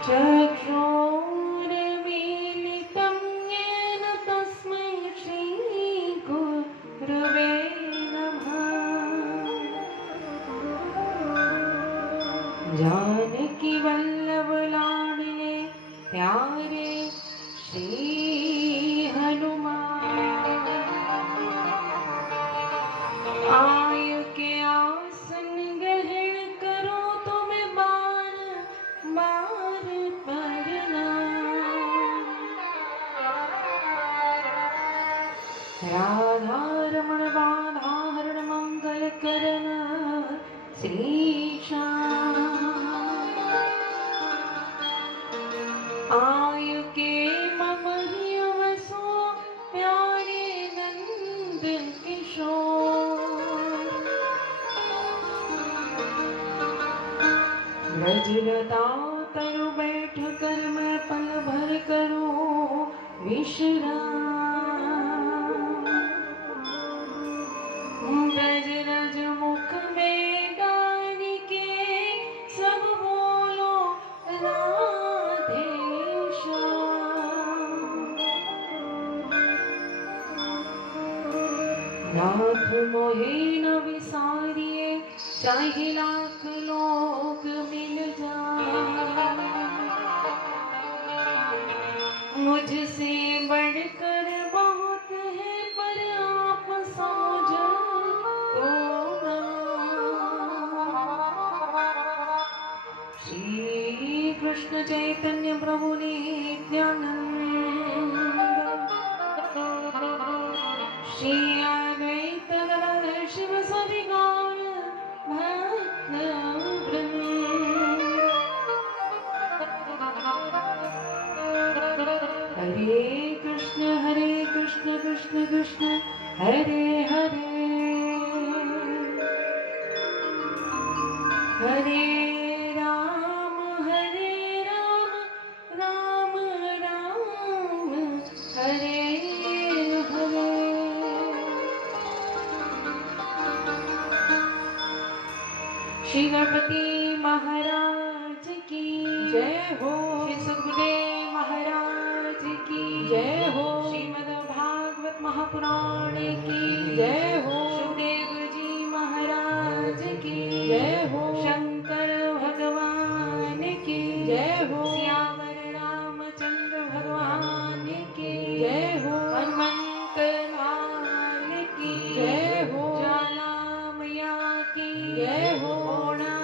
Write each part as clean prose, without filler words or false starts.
चक्षुरुन्मीलितं येन तस्मै श्रीगुरवे नमः। जानकी वल्लभ लाडले प्यारे श्री हनुमान, आयु के आसन ग्रहण करो तुम बार बार प्रणाम। राधा रमण बाधा हरण मंगल करण श्री श्याम, आयु के मम वसो प्यारे नंद किशोर। ब्रजलता तरु बैठ कर मैं पल भर करूं विश्राम। ब्रजरज मुख में गान के सब बोलो राधे श्याम। नाथ मोहे न विसारिए चाहे लाख लोग मिल जाए, मुझसे बढ़कर बहुत है पर आप समझो तो ना। श्री कृष्ण चैतन्य प्रभु नित्यानंद, श्री अद्वैत गदाधर शिव सदि गौर भक्तवृंद। हरे कृष्ण कृष्ण कृष्ण हरे हरे, हरे राम राम राम हरे हरे। श्री गणपति महाराज की जय हो, श्री सुखदेव महाराज की जय हो, श्रीमद् भागवत महापुराण की जय हो, सुखदेव जी महाराज की जय हो, शंकर भगवान की जय हो, श्यावर रामचंद्र भगवान की जय हो, हनुमंत लाल की जय हो, ज्वाला मैया की जय हो, ओणा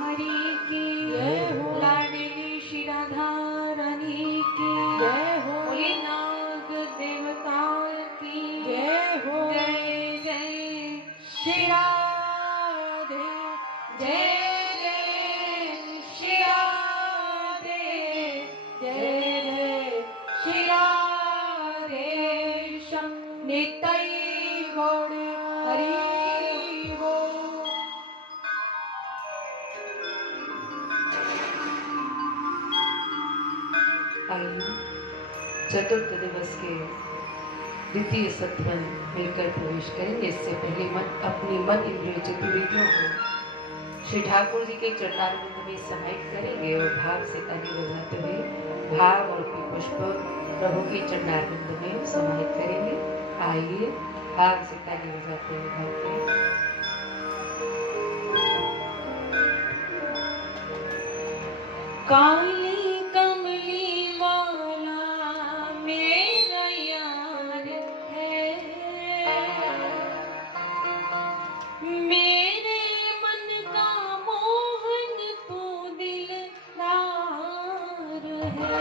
हरि की जय हो, लाडली श्री राधा रानी की जय हो, नाग देवता की जय हो। जय जय श्री राधे, जय जय श्री राधे, जय जय श्री राधे श्याम। नित्य गौर हरि बोल। आइए चतुर्थ दिवस के द्वितीय सत्र में मिलकर प्रवेश करेंगे। इससे पहले अपनी मन इंद्रिय गतिविधियों को श्री ठाकुर जी के चरणारविंद में समाहित करेंगे और भाव से ताली बजाते हुए भाव और पुष्प प्रभु के चरणारविंद में समाहित करेंगे। आइए भाव से ताली बजाते हुए भरते हैं। काली कमली वाला मेरा यार है, मेरे मन का मोहन तू दिलदार है।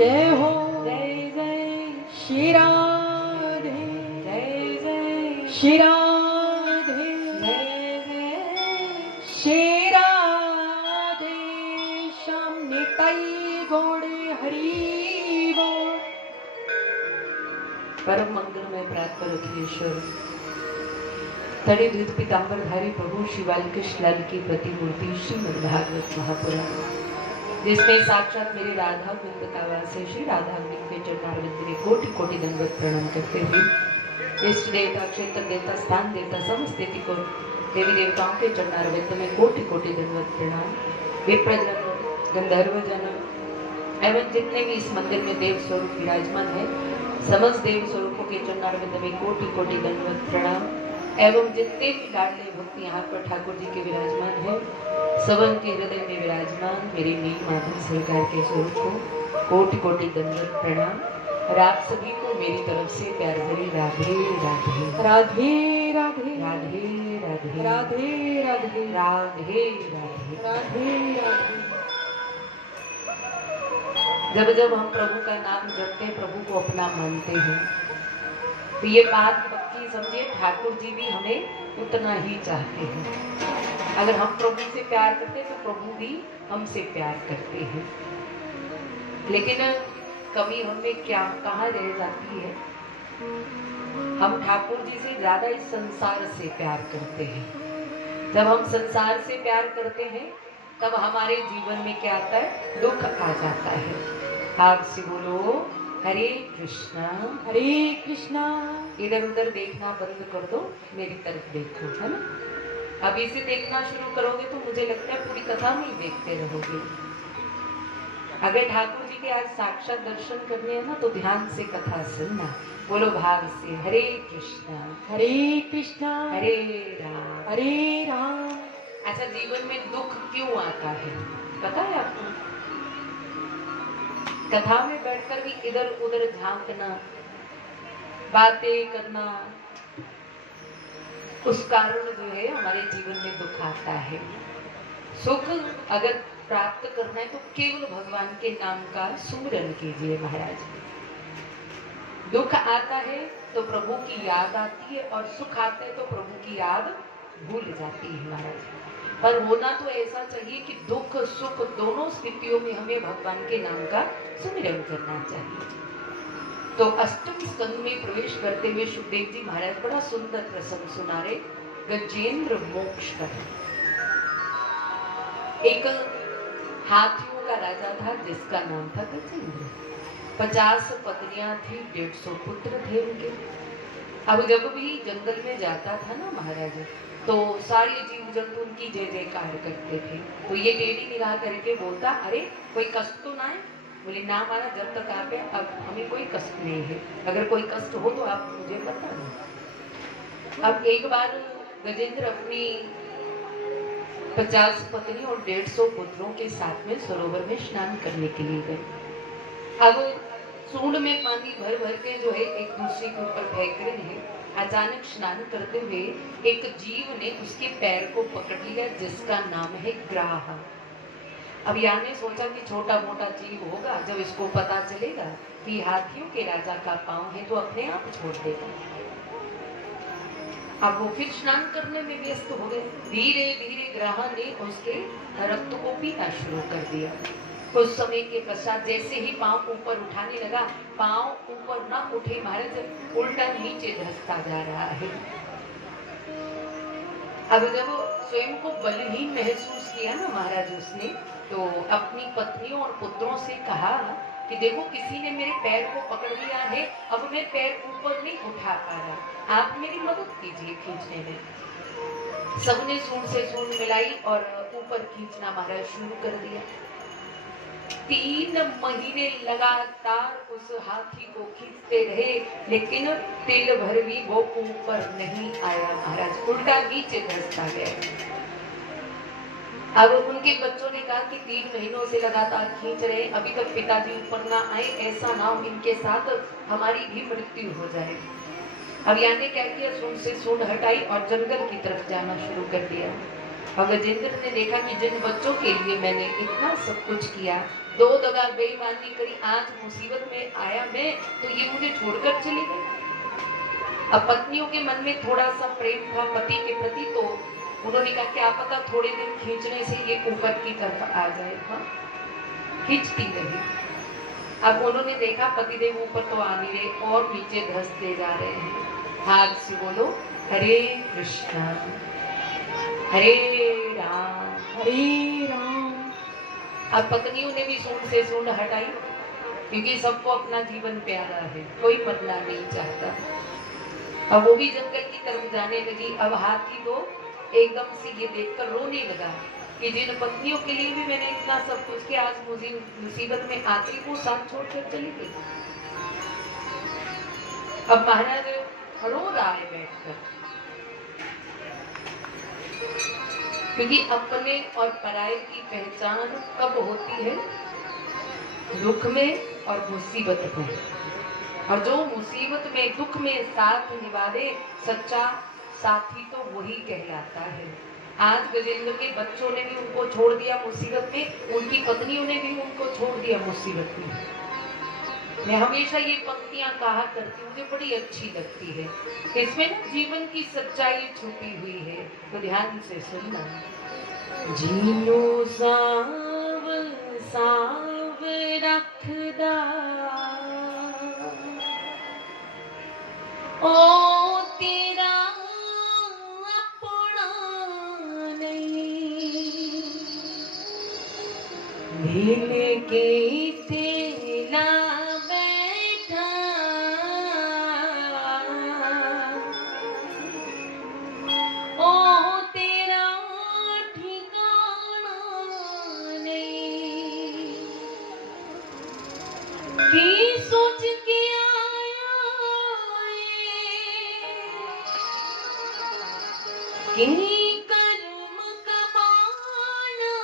जय हो जय जय श्री राधे, जय जय श्री राधे, जय जय श्री राधे श्याम निताई गौड़े हरि बोल। परम मंगलमय प्रात पर अखिलेश्वर तड़े द्वित पीताम्बरधारी प्रभु श्री बालकृष्ण लाल की प्रतिमूर्ति श्रीमद् भागवत महापुराण, जिसमें साक्षात मेरी राधा कुंद का वास है, श्री राधा के चरणारविंद में कोटि कोटि दंडवत प्रणाम करते हुए इष्ट देवता, क्षेत्र देवता, स्थान देवता, समस्त देवी को देवी देवताओं के चरणारविंद में कोटि कोटि दंडवत प्रणाम। विप्रजन, गंधर्व जन एवं जितने भी इस मंदिर में देव स्वरूप विराजमान है, समस्त देव स्वरूपों के चरणारविंद में कोटि कोटि दंडवत प्रणाम। एवं जितने भी लाडले भक्त यहाँ पर ठाकुर जी के विराजमान है, सबन के हृदय में विराजमान मेरी नील माधव सरकार के स्वरूप को कोटि कोटि दंडवत प्रणाम। और आप सभी को मेरी तरफ से प्यार भरी राधे राधे राधे राधे राधे राधे राधे राधे राधे राधे। राधे राधे। जब जब हम प्रभु का नाम जपते हैं, प्रभु को अपना मानते हैं, तो ये बात पक्की समझिए, ठाकुर जी भी हमें उतना ही चाहते हैं। अगर हम प्रभु से प्यार करते हैं तो प्रभु भी हमसे प्यार करते हैं। लेकिन कमी हमें क्या कहाँ रह जाती है, हम ठाकुर जी से ज्यादा इस संसार से प्यार करते हैं। जब हम संसार से प्यार करते हैं तब हमारे जीवन में क्या आता है, दुख आ जाता है। आप से बोलो हरे कृष्णा हरे कृष्णा। इधर उधर देखना बंद कर दो, मेरी तरफ देखो, है ना। अभी से देखना शुरू करोगे तो मुझे लगता है पूरी कथा में ही देखते रहोगे। अगर ठाकुर जी के आज साक्षात दर्शन करने हैं ना, तो ध्यान से कथा सुनना, बोलो भाव से हरे कृष्णा हरे कृष्णा हरे राम हरे राम। अच्छा, जीवन में दुख क्यों आता है पता है आपको? कथा में बैठकर भी इधर उधर झांकना, बातें करना, उस कारण जो है हमारे जीवन में दुख आता है। सुख अगर प्राप्त करना है तो केवल भगवान के नाम का सुमिरन कीजिए महाराज। दुख आता है तो प्रभु की याद आती है, और सुख आता है तो प्रभु की याद भूल जाती है महाराज। पर होना तो ऐसा चाहिए कि दुख सुख दोनों स्थितियों में हमें भगवान के नाम का सुमिरन करना चाहिए। तो अष्टम स्कंद में प्रवेश करते हुए सुखदेव जी महाराज बड़ा सुंदर प्रसंग सुना रहे, गजेंद्र मोक्ष का। एक हाथियों का राजा था जिसका नाम था गजेंद्र। 50 पत्नियां थी, 150 पुत्र थे उनके। अब जब भी जंगल में जाता था ना महाराज, तो सारे जीव जंतु उनकी जय जयकार करते थे। तो ये टेढ़ी निगाह करके बोलता, अरे कोई कष्ट तो ना है? बोले ना महाराज, जब तक आप हैं अब हमें कोई कष्ट नहीं है, अगर कोई कष्ट हो तो आप मुझे बता दो। अब एक बार गजेंद्र अपनी 50 पत्नी और 150 पुत्रों के साथ में सरोवर में स्नान करने के लिए गए। अब सूंड में पानी भर भर के जो है एक दूसरे के ऊपर फेंक रहे हैं। अचानक स्नान करते हुए एक जीव ने उसके पैर को पकड़ लिया, जिसका नाम है ग्राह। अब यहाँ ने सोचा कि छोटा मोटा जीव होगा, जब इसको पता चलेगा कि हाथियों के राजा का पांव है तो अपने आप छोड़ देगा। अब वो फिर स्नान करने में व्यस्त हो गए। धीरे धीरे ग्राह ने उसके रक्त को पीना शुरू कर दिया। कुछ समय के पश्चात जैसे ही पांव ऊपर उठाने लगा, पांव ऊपर ना उठे महाराज, उल्टा नीचे धंसता जा रहा है। अब जब स्वयं को बलहीन महसूस किया ना महाराज उसने, तो अपनी पत्नियों और पुत्रों से कहा कि देखो किसी ने मेरे पैर को पकड़ लिया है, अब मैं पैर ऊपर नहीं उठा पा रहा, आप मेरी मदद कीजिए खींचने में। सबने सूंड से सूंड मिलाई और ऊपर खींचना महाराज शुरू कर दिया। 3 महीने लगातार उस हाथी को खींचते रहे, लेकिन तिल भर भी वो ऊपर नहीं आया महाराज, उल्टा नीचे धंसता गया। अब उनके बच्चों ने कहा कि 3 महीनों से लगातार खींच रहे, अभी तक पिताजी ऊपर ना आए, ऐसा ना हो इनके साथ हमारी भी मृत्यु हो जाए। अब यहाँ ने क्या किया, सूंड से सूंड हटाई और जंगल की तरफ जाना शुरू कर दिया। और गजेंद्र ने देखा कि जिन बच्चों के लिए मैंने इतना सब कुछ किया, दो दगा बेईमानी करी, आज मुसीबत में आया मैं तो ये मुझे छोड़कर चली गई। अब पत्नियों के मन में थोड़ा सा प्रेम था पति के प्रति, तो उन्होंने कहा क्या पता थोड़े दिन खींचने से ये ऊपर की तरफ आ जाए। हाँ, खींचती रही। अब उन्होंने देखा पतिदेव ऊपर तो आ नहीं रहे और नीचे धंसते जा रहे हैं। हाथ से बोलो हरे कृष्णा हरे राम हरे राम। अब पत्नियों ने भी सूंड से सूंड हटाई, क्योंकि सबको अपना जीवन प्यारा है, कोई मरना नहीं चाहता। अब वो भी जंगल की तरफ जाने लगी। अब हाथी तो एकदम से ये देखकर रोने लगा कि जिन पत्नियों के लिए भी मैंने इतना सब कुछ किया, आज मुझे मुसीबत में आती वो साथ छोड़कर चली गई। अब महाराज रो रहा है बैठकर, क्योंकि अपने और पराये की पहचान कब होती है? दुख में और मुसीबत में। और जो मुसीबत में दुख में साथ निभाए सच्चा साथी तो वही कहलाता है। आज गजेंद्र के बच्चों ने भी उनको छोड़ दिया मुसीबत में, उनकी पत्नियों ने भी उनको छोड़ दिया मुसीबत में। मैं हमेशा ये पंक्तियां कहा करती हूँ, मुझे बड़ी अच्छी लगती है। इसमें ना जीवन की सच्चाई छुपी हुई है, तो ध्यान से सुनना। जीनो साव साव रखदा ओ तेरा अपना नहीं, दिल के तेला बैठा ओ तेरा ठिकाना नहीं, की सोच के कि कर्म कमाना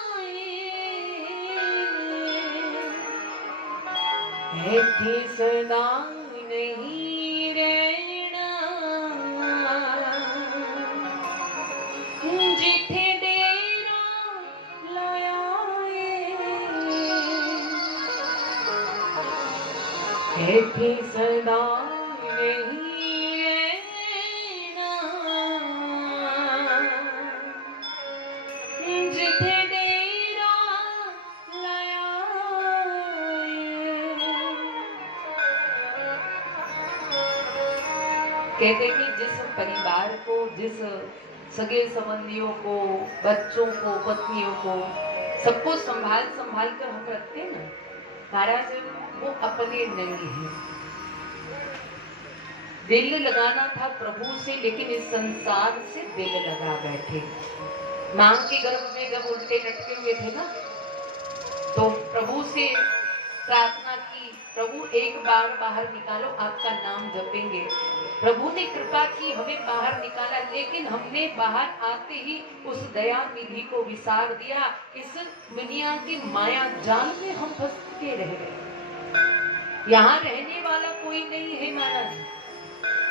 है सदा नहीं रहना, जिथे डेरा लाया है सदा नहीं कहते कि जिस परिवार को, जिस सगे संबंधियों को, बच्चों को, पत्नियों को, सबको संभाल संभाल कर हम रखते हैं ना, महाराज वो अपने नहीं है। दिल लगाना था प्रभु से, लेकिन इस संसार से दिल लगा बैठे। मां के गर्भ में जब उल्टे लटके हुए थे ना, तो प्रभु से प्रार्थना की, प्रभु एक बार बाहर निकालो, आपका नाम जपेंगे। प्रभु ने कृपा की, हमें बाहर निकाला, लेकिन हमने बाहर आते ही उस दया निधि को विसार दिया। इस दुनिया की माया जाल में हम फंस के रह गए। यहाँ रहने वाला कोई नहीं है महाराज,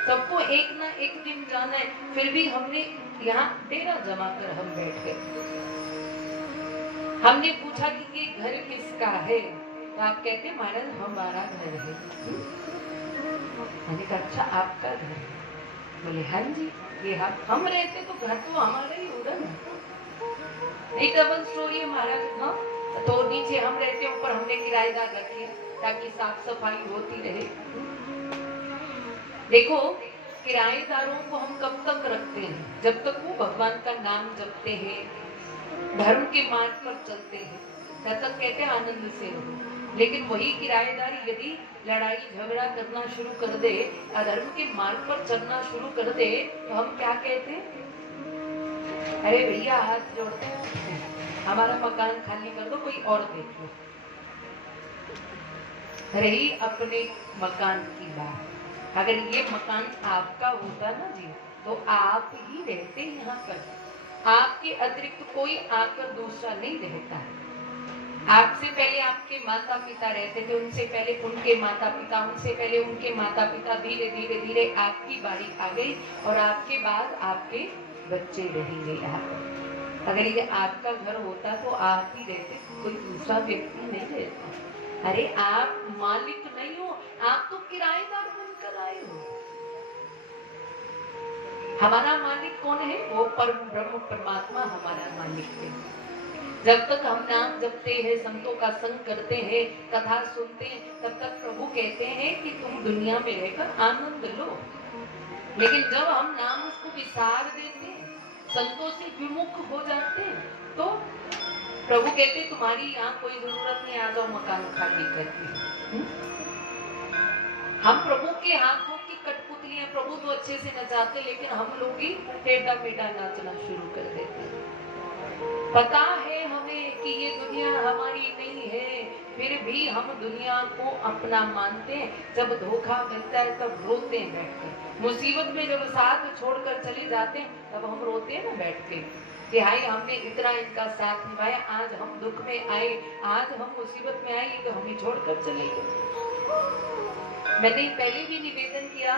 सबको एक ना एक दिन जाना है, फिर भी हमने यहाँ डेरा जमा कर हम बैठ गए। हमने पूछा कि ये घर किसका है, तो आप कहते महाराज हमारा घर है। मैंने कहा अच्छा आपका घर है? बोले हाँ जी, ये हम रहते तो घर तो हमारा ही होगा ना। एक डबल स्टोरी है महाराज। हाँ, तो नीचे हम रहते हैं, ऊपर हमने किराएदार रखे हैं ताकि साफ सफाई होती रहे। देखो किराएदारों को हम कब तक रखते हैं? जब तक वो भगवान का नाम जपते हैं, धर्म के मार्ग पर चलते हैं, तब तक कहते हैं आनंद से रहो। लेकिन वही किराएदार यदि लड़ाई झगड़ा करना शुरू कर दे, अधर्म के मार्ग पर चलना शुरू कर दे, तो हम क्या कहते हैं? अरे भैया हाथ जोड़ते हैं, हमारा मकान खाली कर दो, कोई और देख लो। रही अपने मकान की बात, अगर ये मकान आपका होता ना जी, तो आप ही रहते यहाँ पर, आपके अतिरिक्त कोई आकर दूसरा नहीं रहता है। आपसे पहले आपके माता पिता रहते थे, उनसे पहले उनके माता पिता, उनसे पहले उनके माता पिता, धीरे धीरे धीरे आपकी बारी आ गई और आपके बाद आपके बच्चे रहेंगे यहाँ पर। अगर ये आपका घर होता तो आप ही रहते, कोई दूसरा व्यक्ति नहीं रहता। अरे आप मालिक नहीं हो, आप तो किराएदार बनकर आए हो। हमारा मालिक कौन है? वो परम ब्रह्म परमात्मा हमारा मालिक है। जब तक हम नाम जपते हैं, संतों का संग करते हैं, कथा सुनते हैं, तब तक प्रभु कहते हैं कि तुम दुनिया में रहकर आनंद लो। लेकिन जब हम नाम उसको विसार देते हैं, संतों से विमुख हो जाते हैं, तो प्रभु कहते तुम्हारी यहाँ कोई जरूरत नहीं, आ जाओ मकान खाली करके। हम प्रभु के हाथों की कठपुतलियां, प्रभु तो अच्छे से नचाते, लेकिन हम लोग ही टेढ़ा मेढ़ा नाचना शुरू कर देते हैं। पता है हमें कि ये दुनिया हमारी नहीं है, फिर भी हम दुनिया को अपना मानते हैं। जब धोखा मिलता है तब रोते हैं बैठकर। मुसीबत में जब साथ छोड़कर चले जाते हैं तब हम रोते हैं ना बैठ के कि हाय हमने इतना इनका साथ निभाया, आज हम दुख में आए, आज हम मुसीबत में आए तो हमें छोड़कर चले गए। मैंने पहले भी निवेदन किया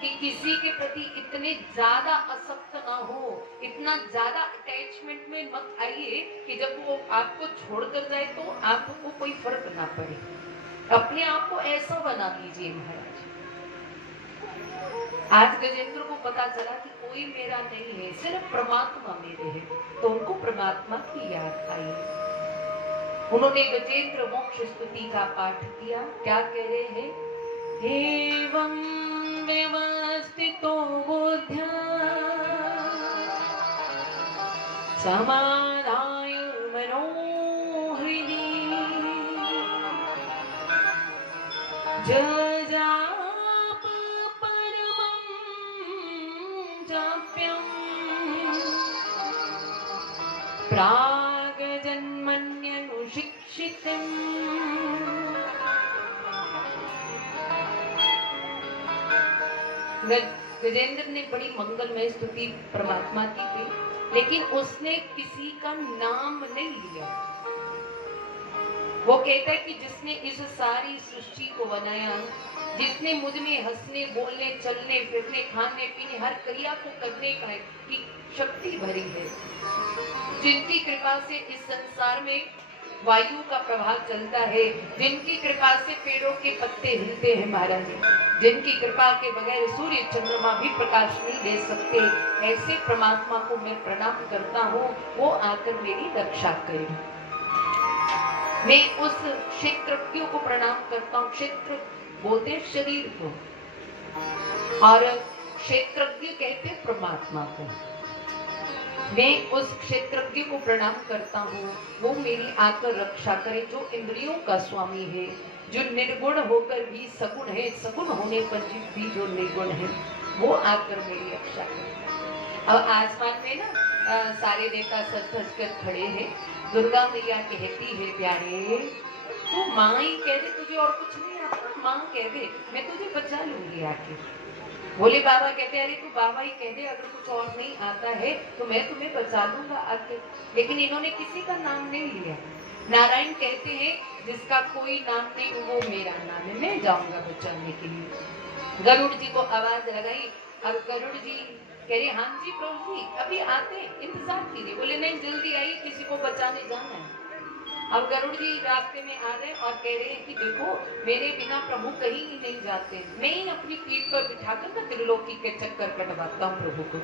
कि किसी के प्रति इतने ज्यादा आसक्त ना हो, इतना ज्यादा अटैचमेंट में मत आइए कि जब वो आपको छोड़कर जाए तो आपको कोई फर्क ना पड़े। अपने आप को ऐसा बना लीजिए महाराज। आज गजेंद्र को पता चला कि कोई मेरा नहीं है, सिर्फ परमात्मा मेरे है, तो उनको परमात्मा की याद आई। उन्होंने गजेंद्र मोक्ष स्तुति का पाठ किया। क्या कह रहे हैं? एवं व्यवस्थितो बुद्ध्या समाधाय मनोहृदि जजाप परमं जाप्यं प्रागजन्मन्यनुशिक्षितम्। गजेंद्र ने बड़ी मंगलमय स्तुति परमात्मा की की, लेकिन उसने किसी का नाम नहीं लिया। वो कहता है कि जिसने इस सारी सृष्टि को बनाया, जिसने मुझ में हंसने, बोलने, चलने, फिरने, खाने पीने, हर क्रिया को करने की शक्ति भरी है, जिनकी कृपा से इस संसार में वायु का प्रभाव चलता है, जिनकी कृपा से पेड़ों के पत्ते हिलते हैं महाराज, जिनकी कृपा के बगैर सूर्य चंद्रमा भी प्रकाश नहीं दे सकते, ऐसे परमात्मा को मैं प्रणाम करता हूँ। वो आकर मेरी रक्षा करे। मैं उस क्षेत्रज्ञ को प्रणाम करता हूँ। क्षेत्र बोलते शरीर को, और क्षेत्रज्ञ कहते परमात्मा को। मैं उस क्षेत्रज्ञ को प्रणाम करता हूँ, वो मेरी आकर रक्षा करे, जो इंद्रियों का स्वामी है, जो निर्गुण होकर भी सगुण है, सगुण होने पर भी जो निर्गुण है, वो आकर मेरी रक्षा करे। अब आसमान में ना सारे देवता सज धज कर खड़े हैं। दुर्गा मैया कहती है, प्यारे तू माँ ही कह दे, तुझे और कुछ नहीं आता, माँ कह दे, मैं तुझे बचा लूंगी आके। भोले बाबा कहते अरे तू बाबा ही कह दे, अगर कुछ और नहीं आता है तो मैं तुम्हें बचा लूंगा आके। लेकिन इन्होंने किसी का नाम नहीं लिया। नारायण कहते हैं जिसका कोई नाम नहीं वो मेरा नाम है, मैं जाऊंगा बचाने के लिए। गरुड़ जी को आवाज लगाई, अब गरुड़ जी कह रहे हाँ जी प्रभु जी अभी आते, इंतजार कीजिए। बोले नहीं जल्दी आइए, किसी को बचाने जाना है। अब गरुड़ जी रास्ते में आ रहे और कह रहे हैं कि देखो मेरे बिना प्रभु कहीं ही नहीं जाते, मैं ही अपनी पीठ पर बिठाकर ना त्रिलोकी के चक्कर कटवाता हूँ प्रभु को।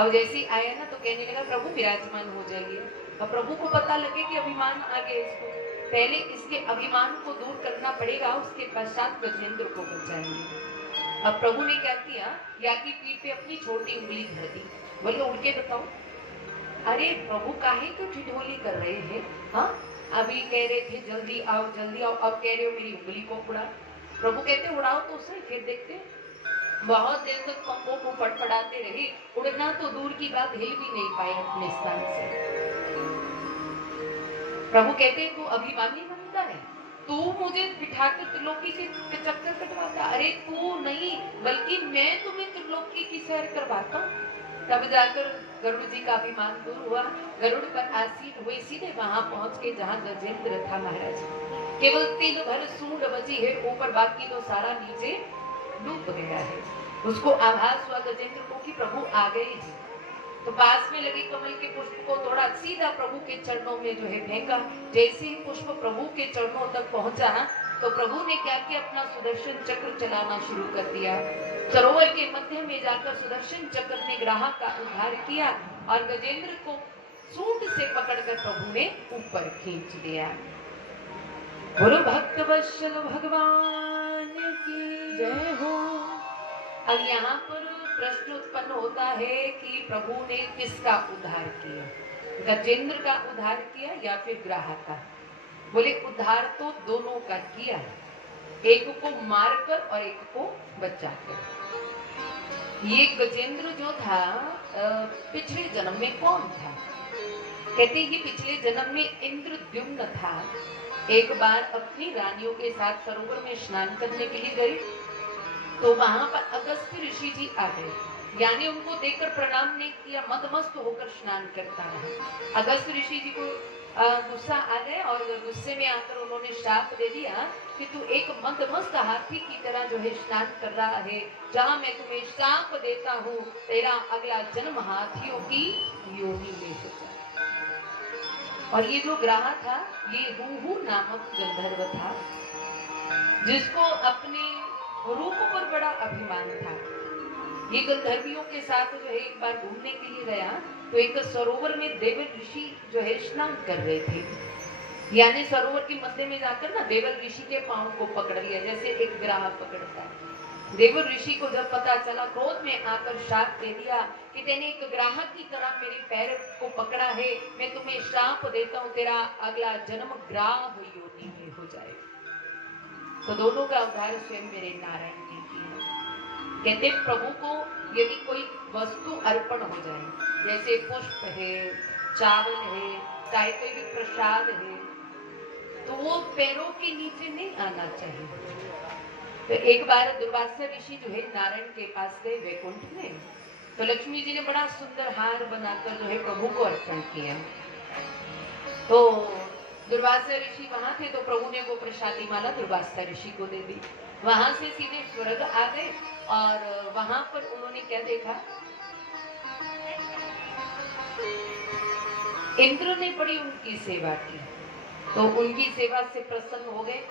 अब जैसे ही आया ना तो कहने लगा प्रभु विराजमान हो जाइए। अब प्रभु को पता लगे कि अभिमान आ गया इसको, पहले इसके अभिमान को दूर करना पड़ेगा, उसके पश्चात गजेंद्र को बचाएंगे। अब प्रभु ने क्या किया, या की पीठ पे अपनी छोटी उंगली धर दी। बोले उड़ के बताओ। अरे प्रभु काहे तो ठिठोली कर रहे हैं? हाँ अभी कह रहे थे जल्दी आओ जल्दी आओ, अब कह रहे हो मेरी उंगली को उड़ा। प्रभु कहते उड़ाओ तो सही, फिर देखते। बहुत देर तक पंखों को फटफड़ाते रहे, उड़ना तो दूर की बात, हिल भी नहीं पाए अपने स्थान से। प्रभु कहते तू अभिमानी बनता है, तू मुझे बिठाकर त्रिलोकी के चक्कर कटवाता। अरे तू नहीं बल्कि मैं तुम्हें त्रिलोकी की सैर करवाता हूँ। तब जाकर गरुड़ जी का अभिमान दूर हुआ, गरुड़ पर आसीन हुए, सीधे वहां पहुंच के जहां गजेंद्र था महाराज। केवल 3 भर सूंड बची है ऊपर, बाकी तो सारा नीचे डूब गया है। उसको आभास हुआ गजेंद्र को कि प्रभु आ गए हैं। तो पास में लगे कमल के पुष्प को थोड़ा सीधा प्रभु के चरणों में जो है फेंका। जैसे ही पुष्प प्रभु के चरणों तक पहुंचा तो प्रभु ने क्या किया, अपना सुदर्शन चक्र चलाना शुरू कर दिया। सरोवर के मध्य में जाकर सुदर्शन चक्र ने ग्राहक का उद्धार किया और गजेंद्र को सूंड से पकड़कर प्रभु ने ऊपर खींच लिया। बोलो भक्त वत्सल भगवान की जय हो। अब यहाँ पर प्रश्न उत्पन्न होता है कि प्रभु ने किसका उद्धार किया, गजेंद्र का उद्धार किया या फिर ग्राहक का? बोले उद्धार तो दोनों का किया, एक को मारकर और एक को बचाकर। ये गजेंद्र जो था पिछले जन्म में कौन था? कहते हैं कि पिछले जन्म में इंद्रद्युम्न था। एक बार अपनी रानियों के साथ सरोवर में स्नान करने के लिए गए तो वहां पर अगस्त ऋषि जी आ गए, यानी उनको देखकर प्रणाम नहीं किया, मदमस्त होकर स्नान करता रहा। अगस्त ऋषि जी को गुस्सा आ गया और गुस्से में आकर उन्होंने श्राप दे दिया कि तू एक मदमस्त हाथी की तरह जो है स्नान कर रहा है, जहां मैं तुम्हें श्राप देता हूँ तेरा अगला जन्म हाथियों की योनि में हो जाए। और ये जो ग्राह था ये रूहु नामक गंधर्व था, जिसको अपने रूप पर बड़ा अभिमान था। ये गंधर्वियों के साथ जो है एक बार घूमने के लिए गया तो एक सरोवर में देवल ऋषि जो है स्नान कर रहे थे, यानी सरोवर के मध्य में जाकर ना देवल ऋषि के पांव को पकड़ लिया जैसे एक ग्राह पकड़ता है। देवल ऋषि को जब पता चला, क्रोध में आकर श्राप दे दिया कि तेने एक ग्राहक की तरह मेरे पैर को पकड़ा है, मैं तुम्हें श्राप देता हूँ तेरा अगला जन्म ग्राह योनि में हो जाए। तो दोनों का उद्धार स्वयं मेरे नारायण ने किया। कहते प्रभु को यदि कोई वस्तु अर्पण हो जाए, जैसे पुष्प है, चावल है, चाहे कोई भी प्रसाद है, तो वो पैरों के नीचे नहीं आना चाहिए। तो एक बार दुर्वासा ऋषि जो है नारायण के पास गए वैकुंठ में, तो लक्ष्मी जी ने बड़ा सुंदर हार बनाकर जो है प्रभु को अर्पण किया। तो दुर्वासा ऋषि वहां थे तो प्रभु ने वो प्रसादी माला दुर्वासा ऋषि को दे दी। वहां से सीधे स्वर्ग आ गए और वहां पर उन्होंने क्या देखा, इंद्र ने बड़ी उनकी सेवा की, तो उनकी सेवा से प्रसन्न हो गए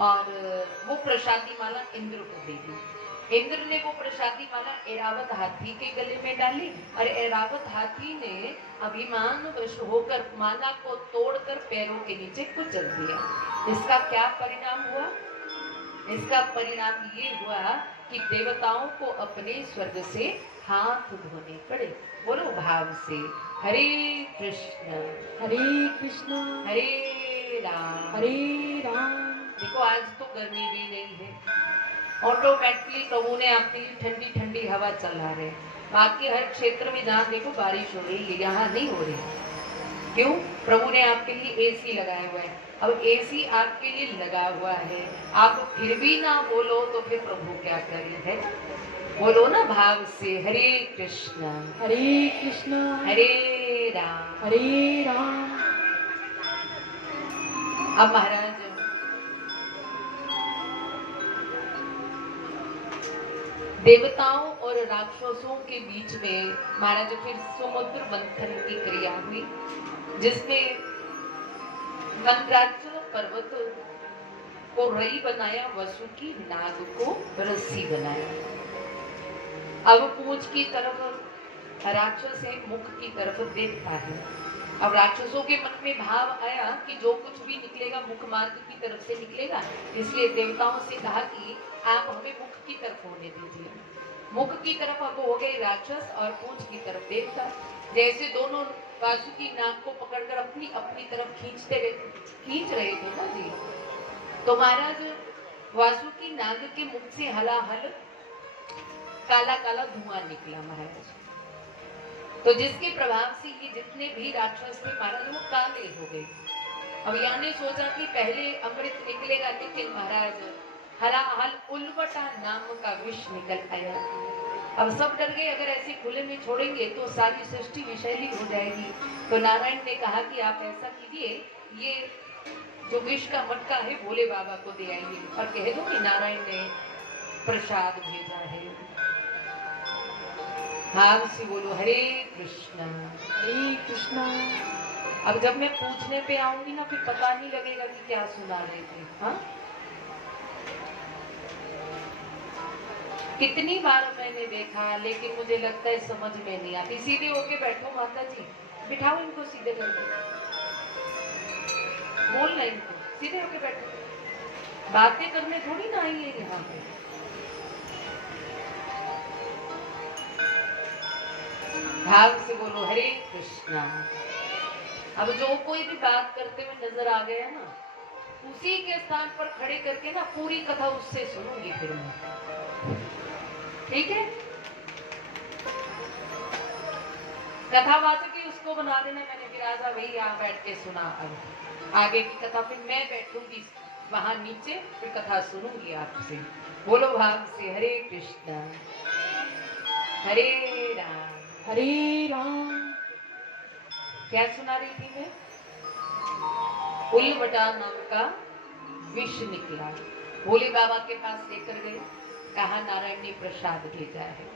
और वो प्रसादी माला इंद्र को दे दी। इंद्र ने वो प्रसादी माला ऐरावत हाथी के गले में डाली और ऐरावत हाथी ने अभिमान वश होकर माला को तोड़कर पैरों के नीचे कुचल दिया। इसका क्या परिणाम हुआ? इसका परिणाम ये हुआ कि देवताओं को अपने स्वर्ग से हाथ धोने पड़े। बोलो भाव से हरे कृष्ण हरे राम। देखो आज तो गर्मी भी नहीं है, ऑटोमेटिकली प्रभु ने अपनी ठंडी ठंडी हवा चला रहे। बाकी हर क्षेत्र में जहाँ देखो बारिश हो रही है, यहाँ नहीं हो रही। क्यों? प्रभु ने आपके लिए एसी लगाया हुआ है। अब एसी आपके लिए लगा हुआ है, आप फिर भी ना बोलो तो फिर प्रभु क्या करे है? बोलो ना भाव से हरे कृष्ण हरे राम। अब महाराज देवताओं और राक्षसों के बीच में महाराज फिर समुद्र मंथन की क्रिया हुई, जिसमें मंदराचल पर्वत को रई बनाया, वसुकी नाग को रस्सी बनाया। अब पूंछ की तरफ राक्षस है, मुख की तरफ देखता है। अब राक्षसों के मन में भाव आया कि जो कुछ भी निकलेगा मुख मार्ग की तरफ से निकलेगा, इसलिए देवताओं से कहा कि आप हमें मुख की तरफ होने दीजिए। मुख की तरफ अब हो गए राक्षस और पूंछ की तरफ देवता। जैसे दोनों वासुकी नाग को पकड़कर अपनी अपनी तरफ खींच रहे थे ना जी, तो महाराज वासुकी नाग के मुख से हलाहल काला काला धुआं निकला महाराज। तो जिसके प्रभाव से ये जितने भी राक्षस थे महाराज वो काले हो गए। अब यानी सोचा कि पहले अमृत निकलेगा, लेकिन महाराज हलाहल उल्बटा नाम का विष निकल आया। अब सब डर गए, अगर ऐसे खुले में छोड़ेंगे तो सारी सृष्टि विषैली हो जाएगी। तो नारायण ने कहा कि आप ऐसा कीजिए, ये जो विष का मटका है भोले बाबा को दे आएंगे और कह दो कि नारायण ने प्रसाद भेजा है। भाव से बोलो हरे कृष्णा। हरे कृष्णा। अब जब मैं पूछने पे आऊंगी ना, फिर पता नहीं लगेगा कि क्या सुना रहे थे। हाँ, कितनी बार मैंने देखा, लेकिन मुझे लगता है समझ में नहीं आती। सीधे होके बैठो माता जी, बिठाओ इनको सीधे करके, बोल रहे इनको सीधे होके बैठो, बातें करने थोड़ी ना आई है यहाँ पे। भाव से बोलो हरे कृष्णा। अब जो कोई भी बात करते हुए नजर आ गया ना, उसी के स्थान पर खड़े करके ना पूरी कथा उससे सुनूंगी फिर मैं। ठीक है, कथावाचक ही उसको बना देना। मैंने फिर आजा भाई यहाँ बैठ के सुना। अब आगे की कथा फिर मैं बैठूंगी वहां नीचे, फिर कथा सुनूंगी आपसे। बोलो भाव से हरे कृष्णा हरे राम हरे राम। क्या सुना रही थी मैं? उल्बटा नाम का विष निकला, भोले बाबा के पास लेकर गए, कहा नारायण ने प्रसाद भेजा है।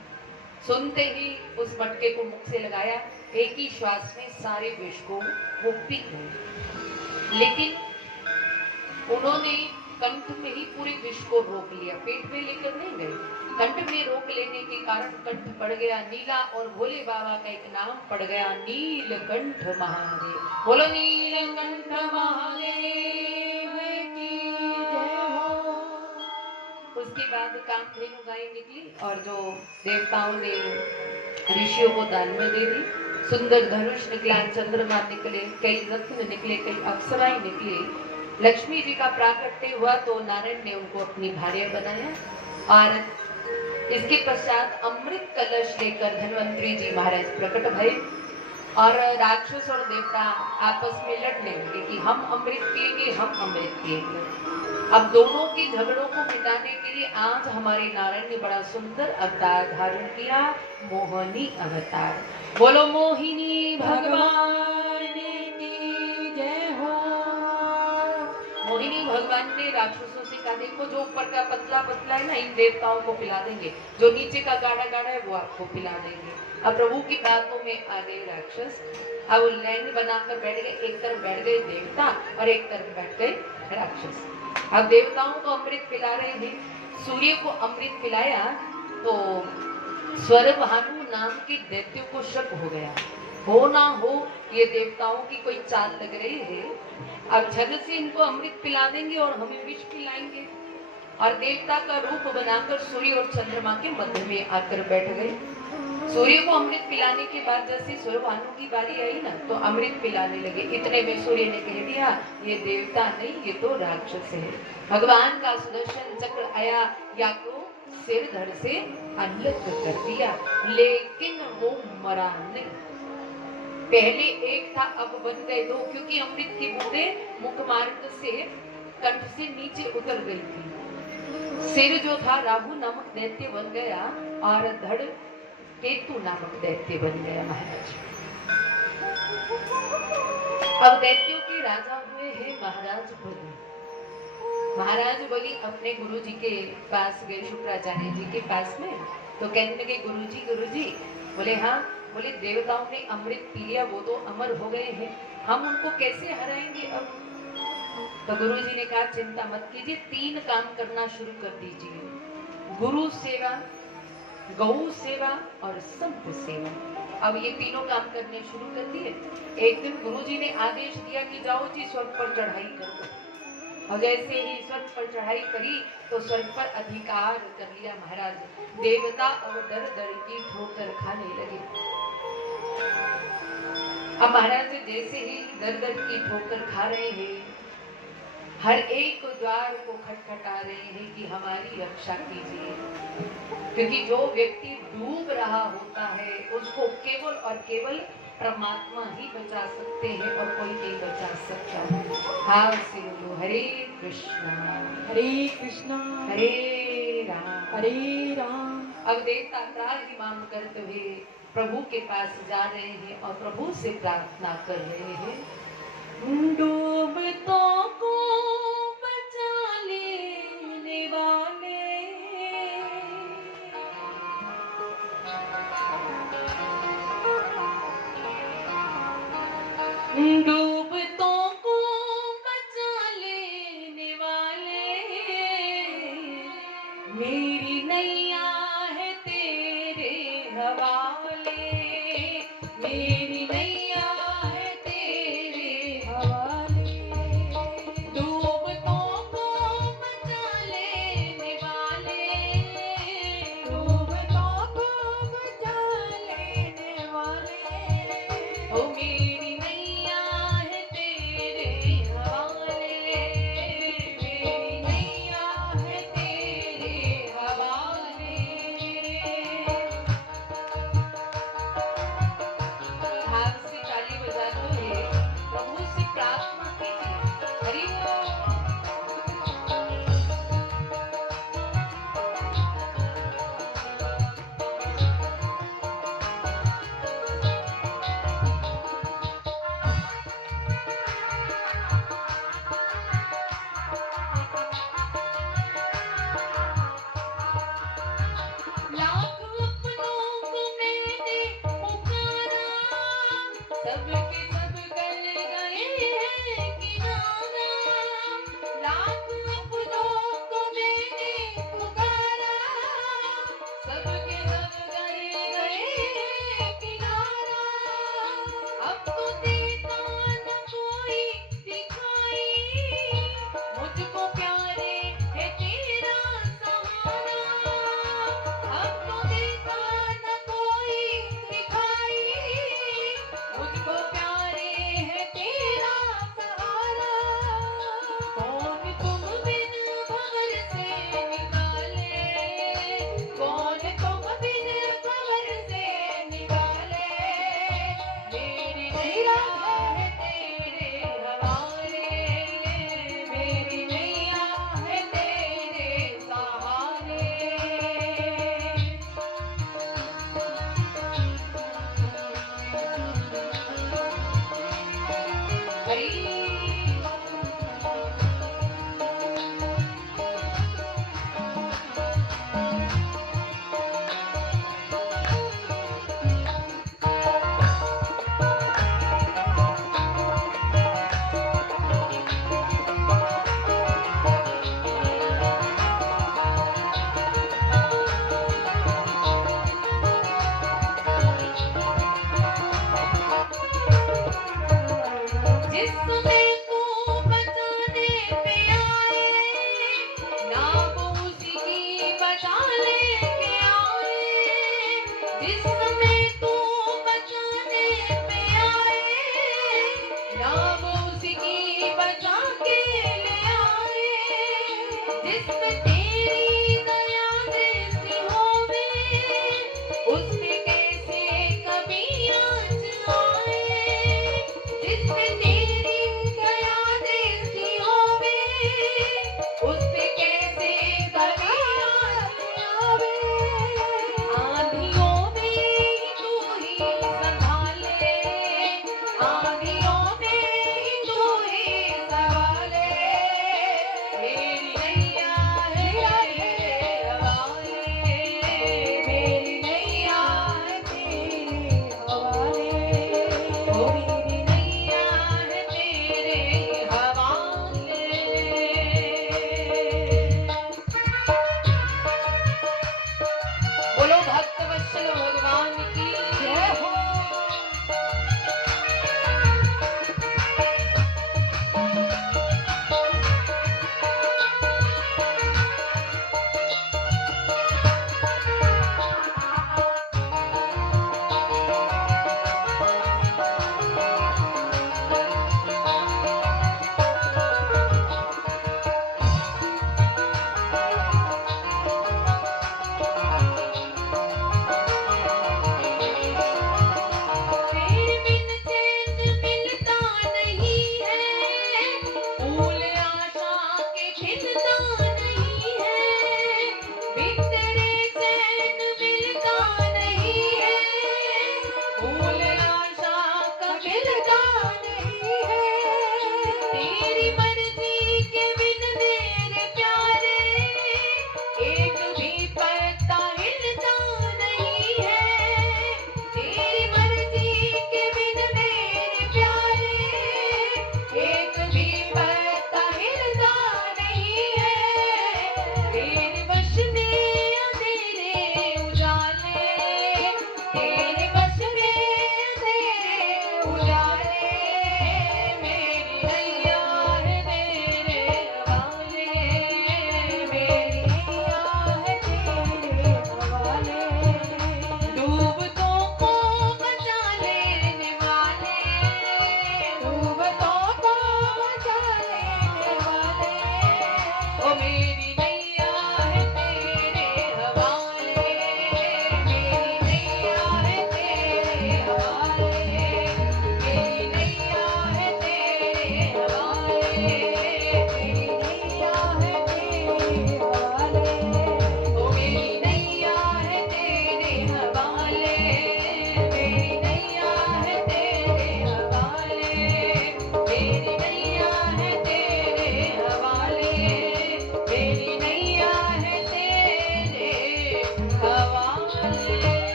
सुनते ही उस मटके को मुख से लगाया, एक ही श्वास में सारे विष को वो पी गए। लेकिन उन्होंने कंठ में ही पूरे विष को रोक लिया, पेट में लेकर नहीं गए। कंठ में रोक लेने के कारण कंठ पड़ गया नीला, और भोले बाबा का एक नाम पड़ गया नीलकंठ महादेव। बोलो नीलकंठ महादेव की जय हो। उसके बाद कामधेनु गाय निकली, और जो देवताओं ने ऋषियों को दान में दे दी। सुंदर धनुष निकला, चंद्रमा निकले, कई रत्न निकले, कई अप्सराएं निकली। लक्ष्मी जी का प्राकट्य हुआ तो नारायण ने उनको अपनी भार्या बनाया। और इसके पश्चात अमृत कलश लेकर धन्वंतरी जी महाराज प्रकट भये, और राक्षस और देवता आपस में लड़ने लगे कि हम अमृत पिएंगे, हम अमृत पिएंगे। अब दोनों की झगड़ों को मिटाने के लिए आज हमारे नारायण ने बड़ा सुंदर अवतार धारण किया, मोहिनी अवतार। बोलो मोहिनी भगवान की जय हो। मोहिनी भगवान ने राक्षसों से कहा, देखो जो ऊपर का पतला पतला है ना, इन देवताओं को पिला देंगे, जो नीचे का गाढ़ा गाढ़ा है वो आपको पिला देंगे। अब प्रभु की बातों में आ गए राक्षस। अब लाइन बनाकर बैठ गए, एक तरफ बैठ गए देवता और एक तरफ बैठ गए राक्षस। अब देवताओं को अमृत पिला रहे हैं, सूर्य को अमृत पिलाया तो स्वरभानु नाम के दैत्य को शक हो गया, हो ना हो ये देवताओं की कोई चाल लग रही है, अब झग से इनको अमृत पिला देंगे और हमें विष पिलाएंगे। और देवता का रूप बनाकर सूर्य और चंद्रमा के मध्य में आकर बैठ गए। सूर्य को अमृत पिलाने के बाद जैसे स्वरभानु की बारी आई ना, तो अमृत पिलाने लगे। इतने में सूर्य ने कह दिया, ये देवता नहीं, ये तो राक्षस है। भगवान का सुदर्शन चक्र आया, या तो सिर धड़ से अलग कर दिया, लेकिन वो मरा नहीं। पहले एक था, अब बन गए दो, क्योंकि अमृत की बूंदें मुख मार्ग से कंठ से नीचे उतर गई थी। सिर जो था राहु नामक दैत्य बन गया, और धड़ केतु नामक दैत्य बन गया महाराज। अब दैत्यों के राजा हुए हैं महाराज बलि। महाराज बलि अपने गुरु जी के पास गए, शुक्राचार्य जी के पास में, तो कहने लगे गुरु जी। बोले हाँ। बोले देवताओं ने अमृत पी लिया, वो तो अमर हो गए हैं, हम उनको कैसे हराएंगे अब? तो गुरु जी ने कहा चिंता मत कीजिए, 3 काम करना शुरू कर दीजिए, गुरु सेवा, गौ सेवा और संत सेवा। अब ये तीनों काम करने शुरू कर दिए। एक दिन गुरुजी ने आदेश दिया कि जाओ जी स्वर्ग पर चढ़ाई करो, और जैसे ही स्वर्ग पर चढ़ाई करी तो स्वर्ग पर अधिकार कर लिया महाराज। देवता अब दर दर की ठोकर खाने लगे। अब महाराज जैसे ही दर दर की ठोकर खा रहे हैं, हर एक द्वार को खटखटा रहे हैं कि हमारी रक्षा कीजिए, क्योंकि जो व्यक्ति डूब रहा होता है उसको केवल और केवल परमात्मा ही बचा सकते हैं, और कोई नहीं बचा सकता। हाँ से बोलो हरे कृष्णा हरे राम हरे राम। अब देवता त्राहि मांग करते हुए प्रभु के पास जा रहे हैं और प्रभु से प्रार्थना कर रहे हैं, डूबतों को बचा लेने वाले, हवाले, मेरी नैया है तेरे हवाले। डूबतों को बचा लेने वाले, डूबतों को बचा लेने वाले, ओ मेरी नैया है तेरे हवाले, मेरी नैया है तेरे हवाले। हाथ से ताली बजाते हुए प्रभु से प्रार्थना कीजिए। हरि बोल। लाख अपनों को मैंने पुकारा, सबके सब गल गए हैं किनारा। लाख अपनों को मैंने पुकारा, सबके सब गल गए हैं किनारा। अब तो देता न कोई दिखाई, मुझको प्यारे है तेरा सहारा। अब तो देता न कोई दिखाई, मुझको प्यारे है तेरा सहारा। कौन तुम बिन खबर से निकाले, कौन तुम बिन खबर से निकाले, मेरी नैया है तेरे हवाले, मेरी नैया है तेरे सहारे। हरि जिसमें तू बचाने पे आए, ना वो उसी की बचा लेके आए। जिसमें तू बचाने पे आए, ना वो उसी की बचा के ले आए। जिसमें तेरी दया जैसी होवे, उस पे कैसे कभी आँच आए। जिसमें तेरी दया जैसी होवे, उस पे कैसे कभी आँच आवे। आँधियों में ही तू ही संभाले, आँधियों में ही तू ही संभाले, मेरी नैया है तेरे हवाले, मेरी नैया है तेरे हवाले, ओ मेरी नैया है तेरे हवाले। बोलो भक्त वत्सल भगवान की जय हो।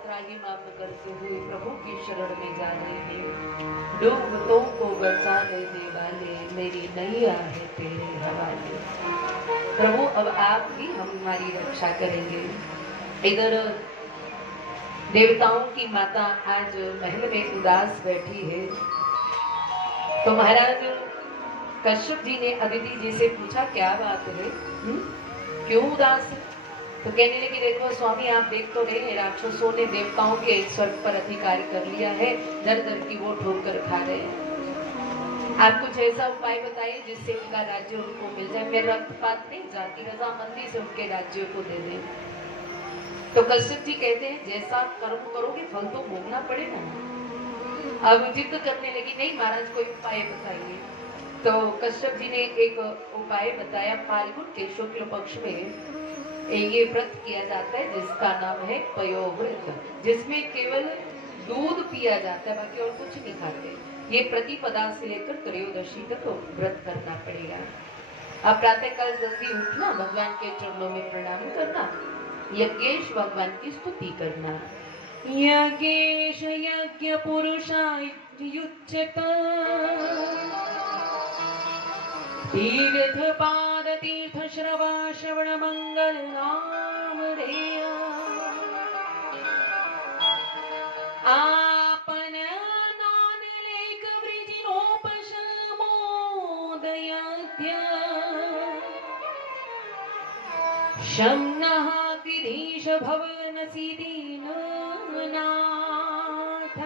त्राही माम करते हुए प्रभु की शरण में जा रहे हैं। डूबतों को बचा लेने वाले मेरी नैया है तेरे हवाले। प्रभु अब आप ही हमारी रक्षा करेंगे। इधर देवताओं की माता आज महल में उदास बैठी है। तो महाराज कश्यप जी ने अदिति जी से पूछा क्या बात है, क्यों उदास है? तो कहने लगी देखो स्वामी आप देख तो रहे राक्षसों ने देवताओं के स्वर्ग पर अधिकार कर लिया है, दर दर की वो ठोकर खा रहे हैं। आप कुछ ऐसा उपाय बताइए जिससे उनका राज्य उनको मिल जाए। मेरा रक्तपात नहीं जाती, रजामंदी से उनके राज्य को दे दें। तो कश्यप जी कहते हैं जैसा कर्म करोगे फल तो भोगना पड़ेगा। अब जिद करने लगी नहीं महाराज कोई उपाय बताइए। तो कश्यप जी ने एक उपाय बताया। फाल्गुन के शुक्ल पक्ष में ये व्रत किया जाता है जिसका नाम है पयोव्रत, जिसमें केवल दूध पिया जाता है, बाकी और कुछ नहीं खाते। ये प्रतिपदा से लेकर त्रयोदशी तक व्रत करना पड़ेगा। अब प्रातः काल जल्दी उठना, भगवान के चरणों में प्रणाम करना, यज्ञेश भगवान की स्तुति करना। यज्ञेश यज्ञ पुरुषाय युज्यते तीर्थ पाद तीर्थ श्रवा श्रवण मंगल नाम रेया आपन नान लेख वृजिनोपशमोदयध्य शम्नः विधीश भवन सीदीन नाथ।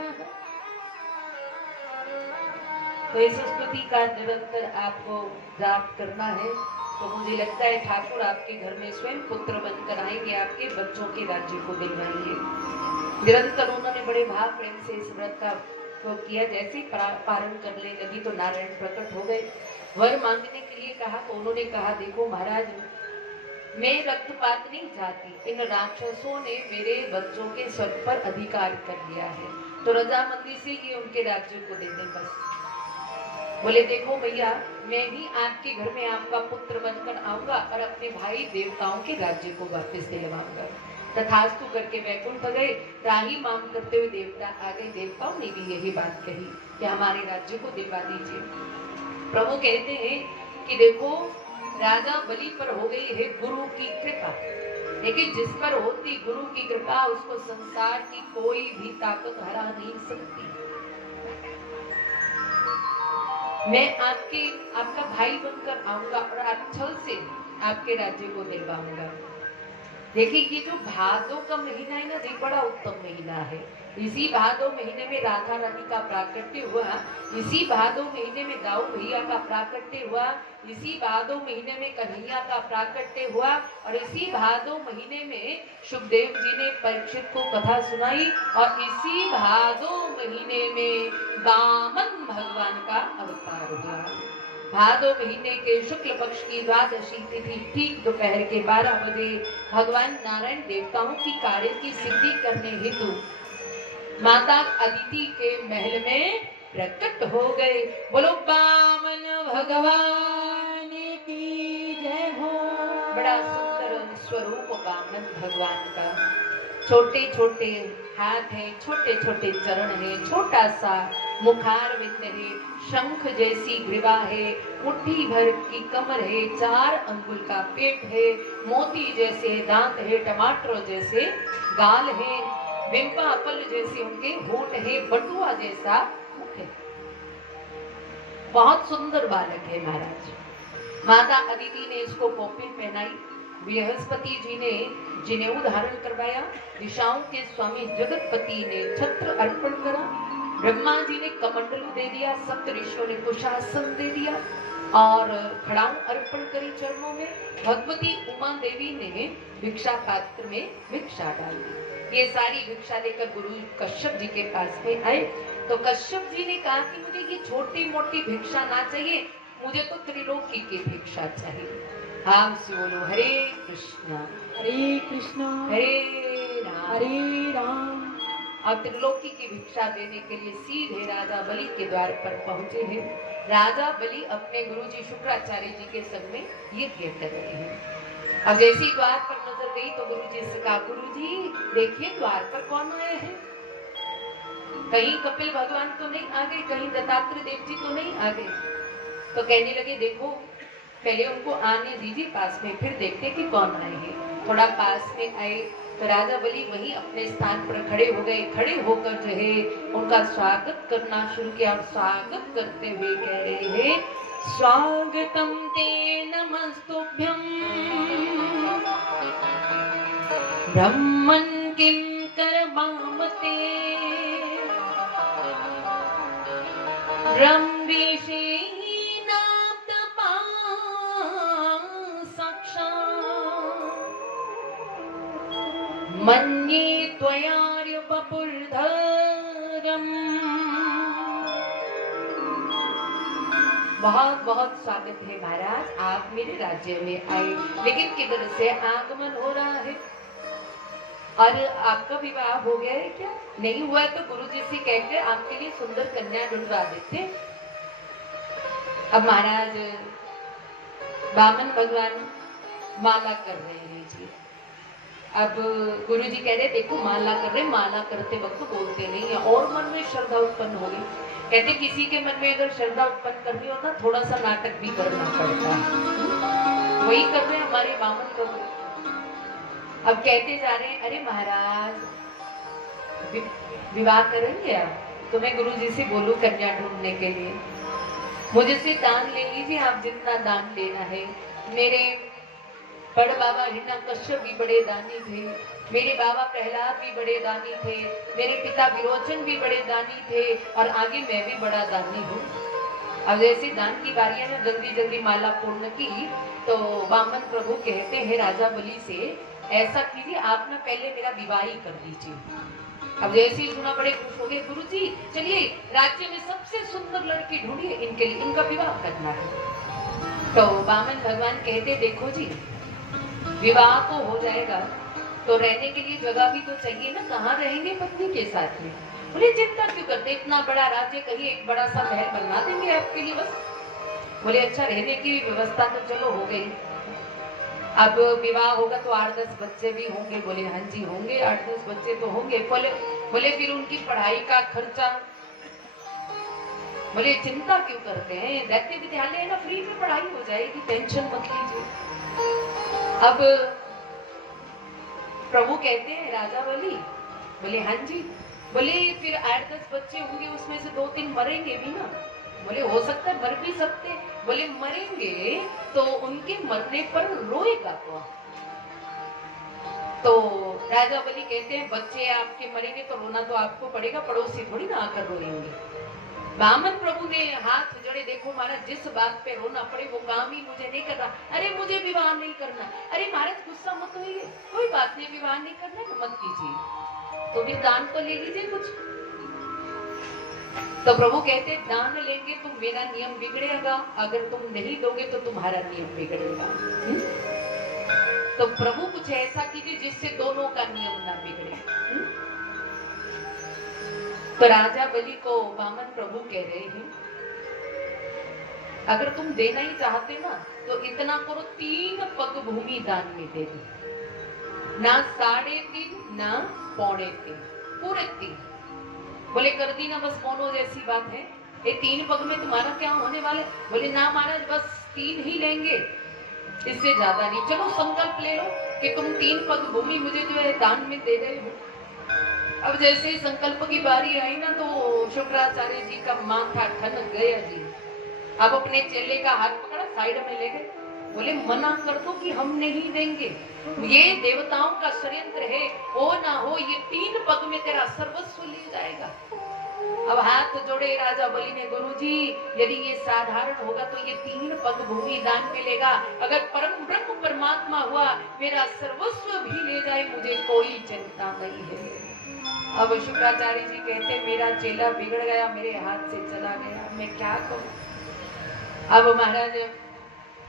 तो इस स्तुति का निरंतर आपको जाप करना है। तो मुझे लगता है ठाकुर आपके घर में स्वयं पुत्र बनकर आएंगे, आपके बच्चों के राज्य को दिलवाएंगे। निरंतर उन्होंने बड़े भाव प्रेम से इस व्रत का को किया। जैसे पारण करने लगी तो नारायण प्रकट हो गए। वर मांगने के लिए कहा तो उन्होंने कहा देखो महाराज मैं रक्तपात नहीं चाहती, इन राक्षसों ने मेरे बच्चों के स्वर्ग पर अधिकार कर लिया है, तो रजामंदी से ये उनके राज्य को दे दें बस। बोले देखो भैया मैं भी आपके घर में आपका पुत्र बनकर आऊंगा और अपने भाई देवताओं के राज्य को वापस दिलवाऊंगा। तथास्तु करके वैकुंठ गए। त्राही मांग करते हुए देवता आ गए। देवताओं ने भी यही बात कही कि हमारे राज्य को दिलवा दीजिए। प्रभु कहते हैं कि देखो राजा बलि पर हो गई है गुरु की कृपा, लेकिन जिस पर होती गुरु की कृपा उसको संसार की कोई भी ताकत हरा नहीं सकती। मैं आपका भाई बनकर आऊंगा और आप छल से आपके राज्य को दिलवाऊंगा। देखिए ये जो भादो का महीना है ना जी बड़ा उत्तम महीना है। इसी भादो महीने में राधा रानी का प्राकट्य हुआ, इसी भादो महीने में दाऊ भैया का प्राकट्य हुआ, इसी भादो महीने में कन्हैया का प्राकट्य हुआ और इसी भादो महीने में सुखदेव जी ने परीक्षित को कथा सुनाई और इसी भादो महीने में वामन भगवान का अवतार हुआ। भादो महीने के शुक्ल पक्ष की द्वादशी तिथि ठीक दोपहर के 12 बजे भगवान नारायण देवताओं की कार्य की सिद्धि करने हेतु माता अदिति के महल में प्रकट हो गए। बोलो वामन भगवान की जय हो। बड़ा सुंदर स्वरूप वामन भगवान का, छोटे छोटे हाथ है, छोटे छोटे चरण है, छोटा सा मुखार विंद है, शंख जैसी ग्रीवा है, मुट्ठी भर की कमर है, 4 अंगुल का पेट है, मोती जैसे दांत है, टमाटर जैसे गाल है, बिंपा फल जैसे उनके होंठ है, बटुआ जैसा मुख है। बहुत सुंदर बालक है महाराज। माता अदिति ने इसको कौपिन पहनाई, बृहस्पति जी ने जनेऊ धारण करवाया, दिशाओं के स्वामी जगतपति ने छत्र अर्पण करा, ब्रह्मा जी ने कमंडलू दे दिया, सप्त ऋषियों ने कुशासन दे दिया और खड़ाऊ अर्पण करी चरणों में। भगवती उमा देवी ने भिक्षा पात्र में भिक्षा डाल दी। ये सारी भिक्षा लेकर गुरु कश्यप जी के पास में आए। तो कश्यप जी ने कहा कि मुझे ये छोटी मोटी भिक्षा ना चाहिए, मुझे तो त्रिलोकी की भिक्षा चाहिए। हम से बोलो हरे कृष्णा हरे राम हरे राम। अब त्रिलोकी की भिक्षा देने के लिए सीधे राजा बलि के द्वार पर पहुंचे हैं। राजा बलि अपने गुरुजी शुक्राचार्य जी के संग में यज्ञ कर रहे हैं। अब जैसी द्वार पर नजर गई तो गुरु जी से कहा, गुरु जी देखिए द्वार पर कौन आए हैं। कहीं कपिल भगवान तो नहीं आ गए, कहीं दत्तात्रेय देव जी तो नहीं आ गए। तो कहने लगे देखो पहले उनको आने दीजिए पास में, फिर देखते कि कौन आए हैं। थोड़ा पास में आए तो राजा बलि वहीं अपने स्थान पर खड़े हो गए। खड़े होकर जो है उनका स्वागत करना शुरू किया। और स्वागत करते हुए कह रहे हैं, स्वागतम ते नमस्तुभ्यं ब्रह्मन् किं करवामते ब्रह्मेशे मन्ये त्वयार्य वपुर्धरम्। बहुत बहुत स्वागत है महाराज, आप मेरे राज्य में आए, लेकिन किधर से आगमन हो रहा है? और आपका विवाह हो गया है क्या? नहीं हुआ है तो गुरु जी से कहकर आपके लिए सुंदर कन्या ढूंढवा देते। अब महाराज वामन भगवान माला कर रहे हैं जी। अब गुरु जी कह रहे देखो माला कर रहे, माला करते वक्त बोलते नहीं है। और मन में श्रद्धा उत्पन्न हो गई। कहते किसी के मन में अगर श्रद्धा उत्पन्न करनी हो ना, थोड़ा सा नाटक भी करना पड़ता है। वही कर रहे हैं हमारे वामन प्रभु। अब कहते जा रहे हैं, अरे महाराज विवाह करेंगे आप? तो मैं गुरु जी से बोलूं कन्या ढूंढने के लिए, मुझे से दान ले लीजिए आप, जितना दान लेना है। मेरे बड़े बाबा हिरण्यकश्यप भी बड़े दानी थे, मेरे बाबा प्रहलाद भी बड़े दानी थे, मेरे पिता विरोचन भी बड़े दानी थे, और आगे मैं भी बड़ा दानी हूँ। अब जैसे दान की बारियां ने जल्दी जल्दी माला पूर्ण की तो वामन प्रभु कहते हैं राजा बलि से, ऐसा कीजिए आप ना पहले मेरा विवाह ही कर दीजिए। अब जैसे ही सुना बड़े खुश हो गए, गुरु जी चलिए राज्य में सबसे सुंदर लड़की ढूंढिए, इनके लिए इनका विवाह करना है। तो वामन भगवान कहते देखो जी विवाह तो हो जाएगा, तो रहने के लिए जगह भी तो चाहिए ना, कहाँ रहेंगे पत्नी के साथ में? बोले चिंता क्यों करते, इतना बड़ा राज्य, कहीं एक बड़ा सा महल बनवा देंगे आपके लिए बस। बोले अच्छा रहने की व्यवस्था तो चलो हो गई, अब विवाह होगा तो 8-10 बच्चे भी होंगे। बोले हाँ जी होंगे, 8-10 बच्चे तो होंगे। बोले फिर उनकी पढ़ाई का खर्चा? बोले चिंता क्यों करते हैं, दैत्य विद्यालय है ना, फ्री में पढ़ाई हो जाएगी, टेंशन मत लीजिए। अब प्रभु कहते हैं राजा बलि, बोले हाँ जी। बोले फिर 8-10 बच्चे होंगे, उसमें से 2-3 मरेंगे भी ना? बोले हो सकता है, मर भी सकते। बोले मरेंगे तो उनके मरने पर रोएगा कौन? तो राजा बलि कहते हैं बच्चे आपके मरेंगे तो रोना तो आपको पड़ेगा, पड़ोसी थोड़ी ना आकर रोएंगे। वामन प्रभु ने हाथ जोड़े, देखो महाराज जिस बात पे रोना पड़े वो काम ही मुझे नहीं करना। अरे मुझे विवाह नहीं करना, अरे महाराज गुस्सा मत होइए, कोई बात नहीं, विवाह नहीं करना तो मत कीजिए, तो भी दान तो ले लीजिए कुछ। तो प्रभु कहते दान लेंगे तो मेरा नियम बिगड़ेगा, अगर तुम नहीं दोगे तो तुम्हारा नियम बिगड़ेगा। तो प्रभु कुछ ऐसा कीजिए जिससे दोनों का नियम ना बिगड़े। तो राजा बलि को वामन प्रभु कह रहे हैं अगर तुम देना ही चाहते ना तो इतना करो, 3 पग भूमि दान में दे दो, ना 3.5 ना 3.25, पूरे 3। बोले कर दी ना, बस कोनो जैसी बात है, ये 3 पग में तुम्हारा क्या होने वाले? बोले ना महाराज बस 3 ही लेंगे, इससे ज्यादा नहीं। चलो संकल्प ले लो कि तुम 3 पग भूमि मुझे जो है दान में दे रहे हो। अब जैसे ही संकल्प की बारी आई ना तो शुक्राचार्य जी का माथा ठनक गया जी। अब अपने चेले का हाथ पकड़ा, साइड में ले गए, बोले मना कर दो कि हम नहीं देंगे, ये देवताओं का षड्यंत्र है, हो ना हो ये 3 पग में तेरा सर्वस्व ले जाएगा। अब हाथ जोड़े राजा बलि ने, गुरुजी यदि ये साधारण होगा तो ये 3 पग भूमि दान मिलेगा, अगर परम ब्रह्म परमात्मा हुआ मेरा सर्वस्व भी ले जाए मुझे कोई चिंता नहीं है। अब शुक्राचार्य जी कहते मेरा चेला बिगड़ गया, मेरे हाथ से चला गया, मैं क्या करूं? अब महाराज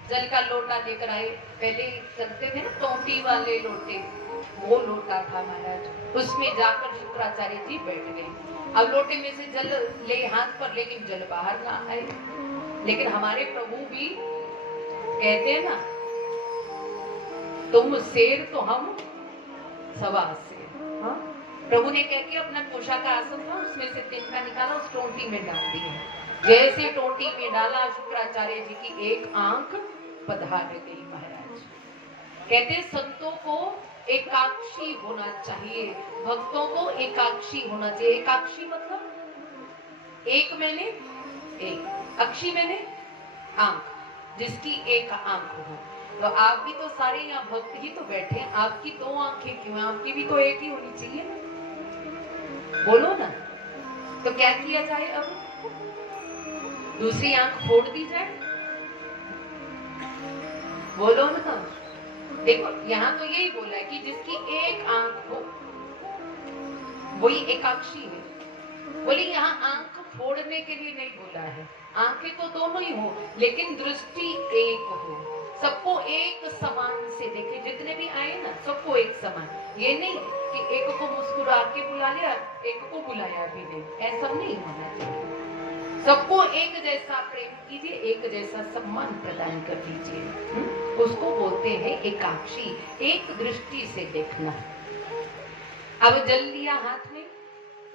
जल का लोटा लेकर आए, पहले करते थे ना टोटी वाले लोटे, वो लोटा था महाराज, उसमें जाकर शुक्राचार्य जी बैठ गए। अब लोटे में से जल ले हाथ पर, लेकिन जल बाहर ना आए। लेकिन हमारे प्रभु भी कहते हैं ना, तुम शेर तो हम सवा शेर। हाँ, प्रभु ने कह के अपना पोषा का आसन था, उसमें से तिनका निकाला, उस टोंटी में डाल दिया। जैसे टोंटी में डाला, शुक्राचार्य जी की एक आंख पधार गई महाराज। कहते संतों को एकाक्षी होना चाहिए, भक्तों को एकाक्षी होना चाहिए। एकाक्षी मतलब एक मैंने एक, अक्षी मैंने आंख, जिसकी एक आंख हो। तो आप भी तो सारे यहाँ भक्त ही तो बैठे हैं, आपकी दो आंखें क्यों हैं? आपकी भी तो एक ही होनी चाहिए, बोलो ना। तो क्या किया जाए? अब दूसरी आंख फोड़ दी जाए, बोलो ना। देखो यहाँ तो यही बोला है कि जिसकी एक आंख हो वही एकाक्षी है। बोली यहाँ आंख फोड़ने के लिए नहीं बोला है, आंखें तो दोनों ही हो लेकिन दृष्टि एक हो, सबको एक समान से देखे। जितने भी आए ना सबको एक समान, ये नहीं कि एक को मुस्कुरा के बुला लिया एक को बुलाया भी नहीं, ऐसा नहीं होना चाहिए। सबको एक जैसा प्रेम कीजिए, एक जैसा सम्मान प्रदान कर दीजिए। उसको बोलते हैं एकाक्षी, एक दृष्टि से देखना। अब जल लिया हाथ में,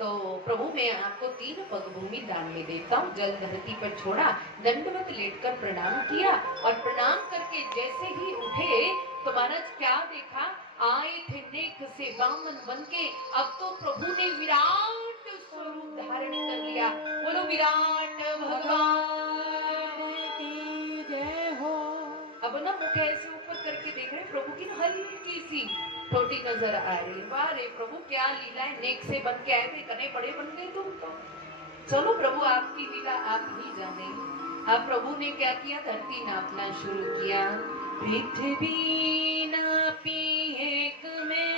तो प्रभु मैं आपको 3 पग भूमि दान में देता हूँ। जल धरती पर छोड़ा, दंडवत लेटकर प्रणाम किया और प्रणाम करके जैसे ही उठे तो महाराज क्या देखा? आए थे नेक से बामन बनके, अब तो प्रभु ने विराट स्वरूप धारण कर लिया। बोलो विराट भगवान की जय हो। अब ना मुख ऐसे ऊपर करके देख रहे, प्रभु की हल्की सी छोटी नजर आ रही। वाह रे प्रभु क्या लीला है, नेक से बन के आए थे, कने बड़े बन गए तुम तो। चलो प्रभु आपकी लीला आप ही जाने। अब प्रभु ने क्या किया? धरती नापना शुरू किया। पृथ्वी नापी एक में,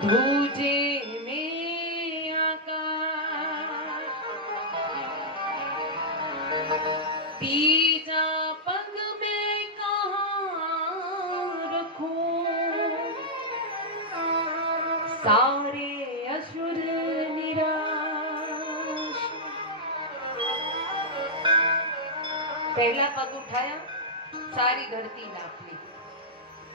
धूजे में आकाश, तीजा पग में कहाँ रखूं, सारे असुर निराश। पहला पग उठाया, सारी धरती नाप ली,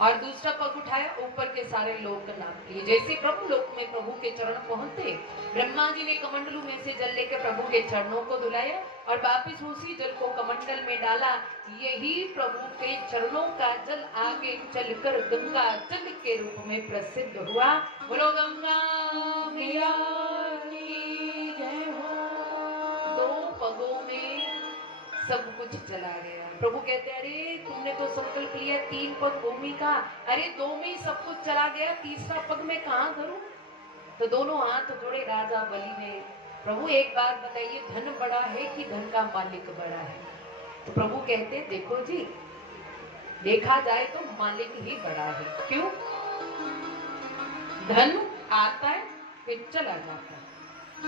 और दूसरा पग उठाया, ऊपर के सारे लोक नाप लिए। जैसे प्रभु लोक में प्रभु के चरण पहुंचते, ब्रह्मा जी ने कमंडलू में से जल लेकर प्रभु के चरणों को धुलाया और वापिस उसी जल को कमंडल में डाला। यही प्रभु के चरणों का जल आगे चलकर गंगा जल के रूप में प्रसिद्ध हुआ। बोलो गंगा मैया की जय हो। 2 पगों में सब कुछ चला गया। प्रभु कहते हैं अरे तुमने तो संकल्प लिया 3 पग भूमि का, अरे 2 में ही सब कुछ चला गया, तीसरा पग मैं कहाँ धरूं? तो दोनों हाथ जोड़े राजा बलि ने। प्रभु एक बात बताइए, धन बड़ा है कि धन का मालिक बड़ा है? तो प्रभु कहते हैं देखो जी, देखा जाए तो मालिक ही बड़ा है। क्यों? धन आता है फिर चला जाता है,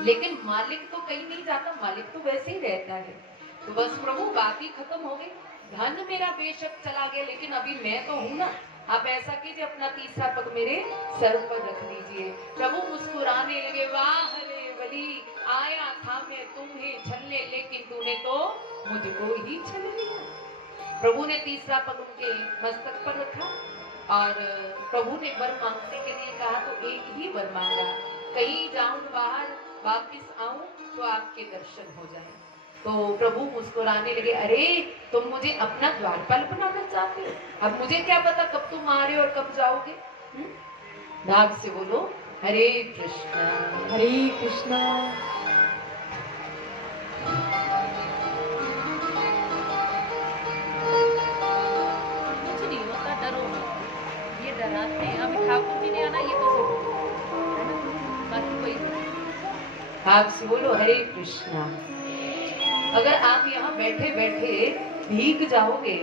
लेकिन मालिक तो कहीं नहीं जाता, मालिक तो वैसे ही रहता है। तो बस प्रभु बात ही खत्म हो गई। धन मेरा बेशक चला गया लेकिन अभी मैं तो हूं ना। आप ऐसा कीजिए, अपना तीसरा पग मेरे सर पर रख लीजिए। प्रभु मुस्कुराने लगे, वाह रे बलि, आया था मैं तुम्हें छलने, लेकिन तूने तो मुझको ही छल लिया। प्रभु ने तीसरा पग उनके मस्तक पर रखा और प्रभु ने वर मांगने के लिए कहा तो एक ही वर मांगा, कहीं जाऊं बाहर वापिस आऊं तो आपके दर्शन हो जाए। तो प्रभु मुस्कुराने लगे, अरे तुम मुझे अपना द्वारपाल बनाना चाहते हो? अब मुझे क्या पता कब तुम आ रहे हो और कब जाओगे। भाग से बोलो हरे कृष्णा हरे कृष्णा। कुछ नहीं होता, डरो मत। ये डराते हैं, अभी ठाकुर जी ने आना ये तो सोचो, है ना? बाकी कोई नहीं। भाग से बोलो हरे कृष्णा। अगर आप यहाँ बैठे बैठे भीग जाओगे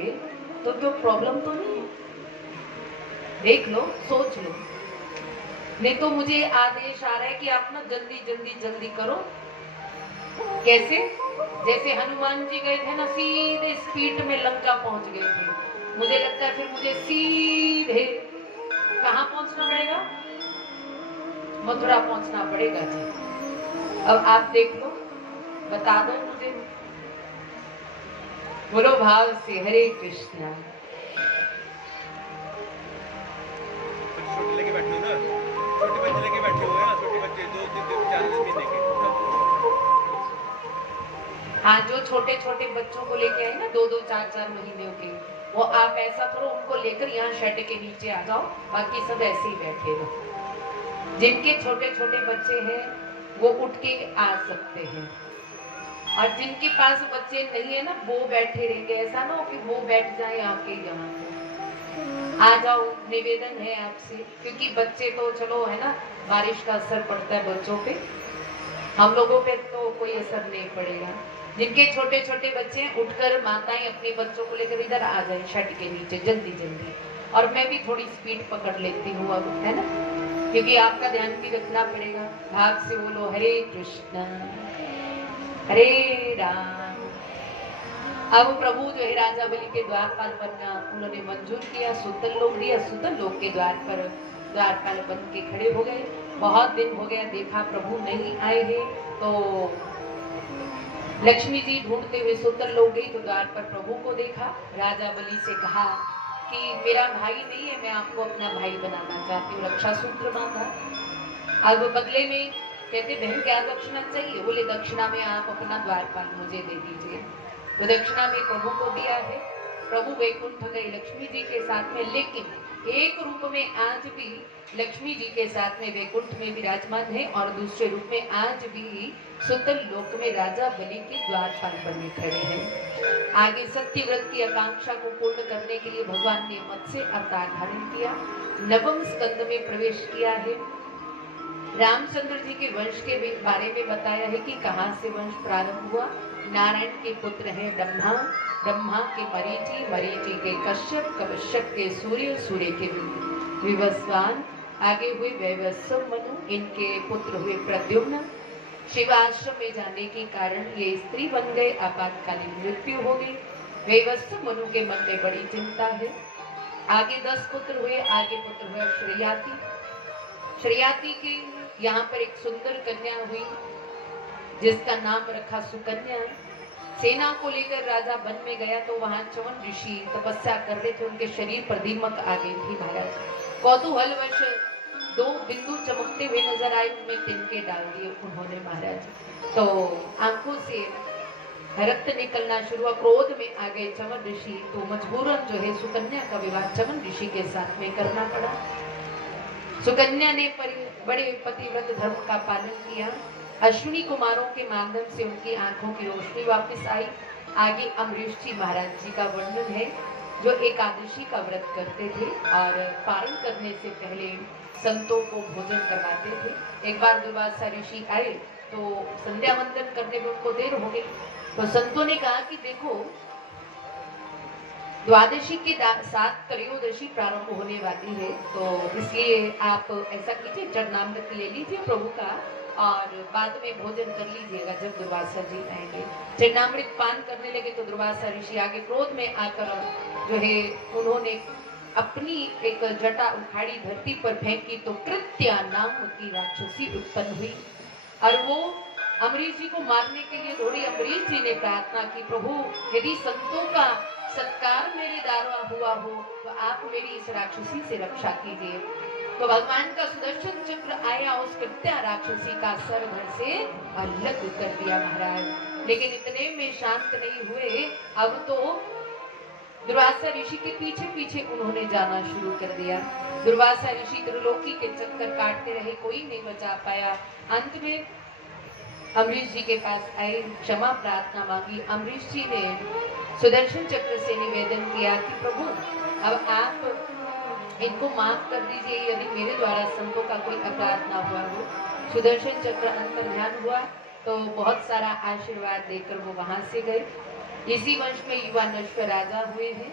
तो प्रॉब्लम तो नहीं है? देख लो, सोच लो। नहीं तो मुझे आदेश आ रहा है कि आप ना जल्दी जल्दी जल्दी करो। कैसे? जैसे हनुमान जी गए थे ना, सीधे स्पीड में लंका पहुंच गए थे। मुझे लगता है फिर मुझे सीधे कहाँ पहुंचना पड़ेगा? मथुरा पहुंचना पड़ेगा जी। अब आप देख लो, बता दो मुझे। बोलो भाव से हरे कृष्णा। छोटे लेके बैठे हो ना, छोटे बच्चे लेके बैठे हुए हैं ना, छोटे बच्चे 2-3 4 महीने के। हाँ, जो छोटे छोटे बच्चों को लेके आए ना 2-2 4-4 महीने के, वो आप ऐसा करो उनको लेकर यहाँ शेड के नीचे आ जाओ, बाकी सब ऐसे ही बैठे रहो। जिनके छोटे छोटे बच्चे हैं वो उठ के आ सकते हैं, और जिनके पास बच्चे नहीं है ना वो बैठे रहेंगे। ऐसा ना हो कि वो बैठ जाए आके यहाँ पे। आ जाओ, निवेदन है आपसे, क्योंकि बच्चे तो चलो है ना, बारिश का असर पड़ता है बच्चों पे, हम लोगों पे तो कोई असर नहीं पड़ेगा। जिनके छोटे छोटे बच्चे हैं उठकर माताएं अपने बच्चों को लेकर इधर आ जाए शेड के नीचे जल्दी जल्दी। और मैं भी थोड़ी स्पीड पकड़ लेती हूँ अब, है ना, क्योंकि आपका ध्यान भी रखना पड़ेगा। भाग से बोलो हरे कृष्ण हरे राम। अब प्रभु जो है राजा बलि के द्वारपाल बनना उन्होंने मंजूर किया, सुतल लोक दिया, सुतल लोक के द्वार पर द्वारपाल बन के खड़े हो गए। बहुत दिन हो गया, देखा प्रभु नहीं आए हैं, तो लक्ष्मी जी ढूंढते हुए सुतल लोक गई, तो द्वार पर प्रभु को देखा। राजा बलि से कहा कि मेरा भाई नहीं है, मैं आपको अपना भाई बनाना चाहती हूँ, रक्षा सूत्र मांगा। अब बदले में कहते बहन क्या दक्षिणा चाहिए? बोले दक्षिणा में आप अपना द्वारपाल मुझे दे दीजिए। तो दक्षिणा में प्रभु को दिया है। प्रभु वैकुंठ गए लक्ष्मी जी के साथ में, लेकिन एक रूप में आज भी लक्ष्मी जी के साथ में वैकुंठ में विराजमान है, और दूसरे रूप में आज भी सुतल लोक में राजा बलि के द्वारपाल बने खड़े हैं। आगे सत्यव्रत की आकांक्षा को पूर्ण करने के लिए भगवान ने मत्स्य अवतार धारण किया, नवम स्कंद में प्रवेश किया है। रामचंद्र जी के वंश के बारे में बताया है कि कहां से वंश प्रारंभ हुआ। नारायण के पुत्र हैं ब्रह्मा, ब्रह्मा के मरीचि, मरीचि के कश्यप, कश्यप के सूर्य, सूर्य के विवस्वान, आगे हुए वैवस्व मनु, इनके पुत्र हुए प्रद्युम्न। शिवाश्रम में जाने के कारण ये स्त्री बन गए, आपातकालीन मृत्यु हो गई। वैवस्व मनु के मन में बड़ी चिंता है। आगे 10 पुत्र हुए, आगे पुत्र हुए श्रेयाति। श्रेयाति की यहाँ पर एक सुंदर कन्या हुई जिसका नाम रखा सुकन्या। सेना को लेकर राजा वन में गया तो वहां च्यवन ऋषि तपस्या कर रहे थे, उनके शरीर पर दीमक आ गई थी महाराज। कौतूहलवश 2 बिंदु चमकते हुए नजर आए, उनमें तिनके डाल दिए उन्होंने महाराज। तो आंखों से रक्त निकलना शुरू हुआ, क्रोध में आ गए च्यवन ऋषि, तो मजबूरन जो है सुकन्या का विवाह च्यवन ऋषि के साथ में करना पड़ा। सुकन्या ने बड़े पतिव्रत धर्म का पालन किया। अश्विनी कुमारों के माध्यम से उनकी आंखों की रोशनी वापस आई। आगे अमरीश जी महाराज जी का वर्णन है, जो एकादशी का व्रत करते थे और पारण करने से पहले संतों को भोजन करवाते थे। एक बार दुर्वासा ऋषि आए तो संध्या वंदन करने में उनको देर हो गई, तो संतों ने कहा कि देखो द्वादशी के साथ त्रयोदशी प्रारंभ होने वाली है, तो इसलिए आप ऐसा कीजिए चरणामृत ले लीजिए प्रभु का और बाद में भोजन कर लीजिएगा जब दुर्वासा जी आएंगे। चरणामृत पान करने लगे तो दुर्वासा ऋषि आगे क्रोध में आकर जो है उन्होंने अपनी एक जटा उखाड़ी धरती पर फेंकी, तो कृत्या नाम की राक्षसी उत्पन्न हुई और वो अमरीश जी को मारने के लिए दौड़ी। अमरीश जी ने प्रार्थना की, प्रभु यदि संतों का सत्कार मेरे द्वारा हुआ हो तो आप मेरी इस राक्षसी से रक्षा कीजिए। तो भगवान का सुदर्शन चक्र आया, उस कृत्या राक्षसी का सर धड़ से अलग कर दिया महाराज। लेकिन इतने में शांत नहीं हुए, अब तो दुर्वासा ऋषि के पीछे पीछे उन्होंने जाना शुरू कर दिया। दुर्वासा ऋषि त्रिलोकी के चक्कर काटते रहे, कोई नहीं बचा पाया। अंत में अमरीश जी के पास आए, क्षमा प्रार्थना मांगी। अमरीश जी ने सुदर्शन चक्र से निवेदन किया कि प्रभु अब आप इनको माफ कर दीजिए, यदि मेरे द्वारा संतों का कोई अपराध ना हुआ हो। सुदर्शन चक्र अंतर ध्यान हुआ तो बहुत सारा आशीर्वाद देकर वो वहां से गए। इसी वंश में युवा नश्वर राजा हुए हैं।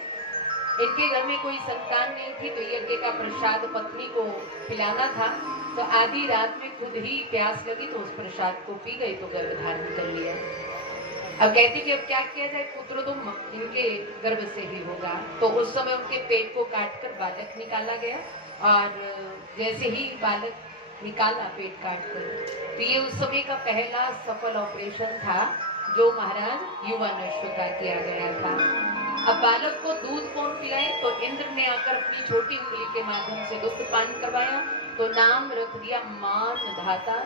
इनके घर में कोई संतान नहीं थी, तो यज्ञ का प्रसाद पत्नी को पिलाना था, तो आधी रात में खुद ही प्यास लगी तो उस प्रसाद को पी गई, तो गर्भ धारण कर लिया। अब कहते कि अब क्या किया जाए, पुत्र तो इनके गर्भ से ही होगा। तो उस समय उनके पेट को काटकर बालक निकाला गया, और जैसे ही बालक निकाला पेट काटकर, तो ये उस समय का पहला सफल ऑपरेशन था जो महाराज युवानश्व का किया गया था। अब बालक को दूध कौन पिलाए, तो इंद्र ने आकर अपनी छोटी उंगली के माध्यम से दुग्ध पान करवाया, तो नाम रख दिया मानधाता।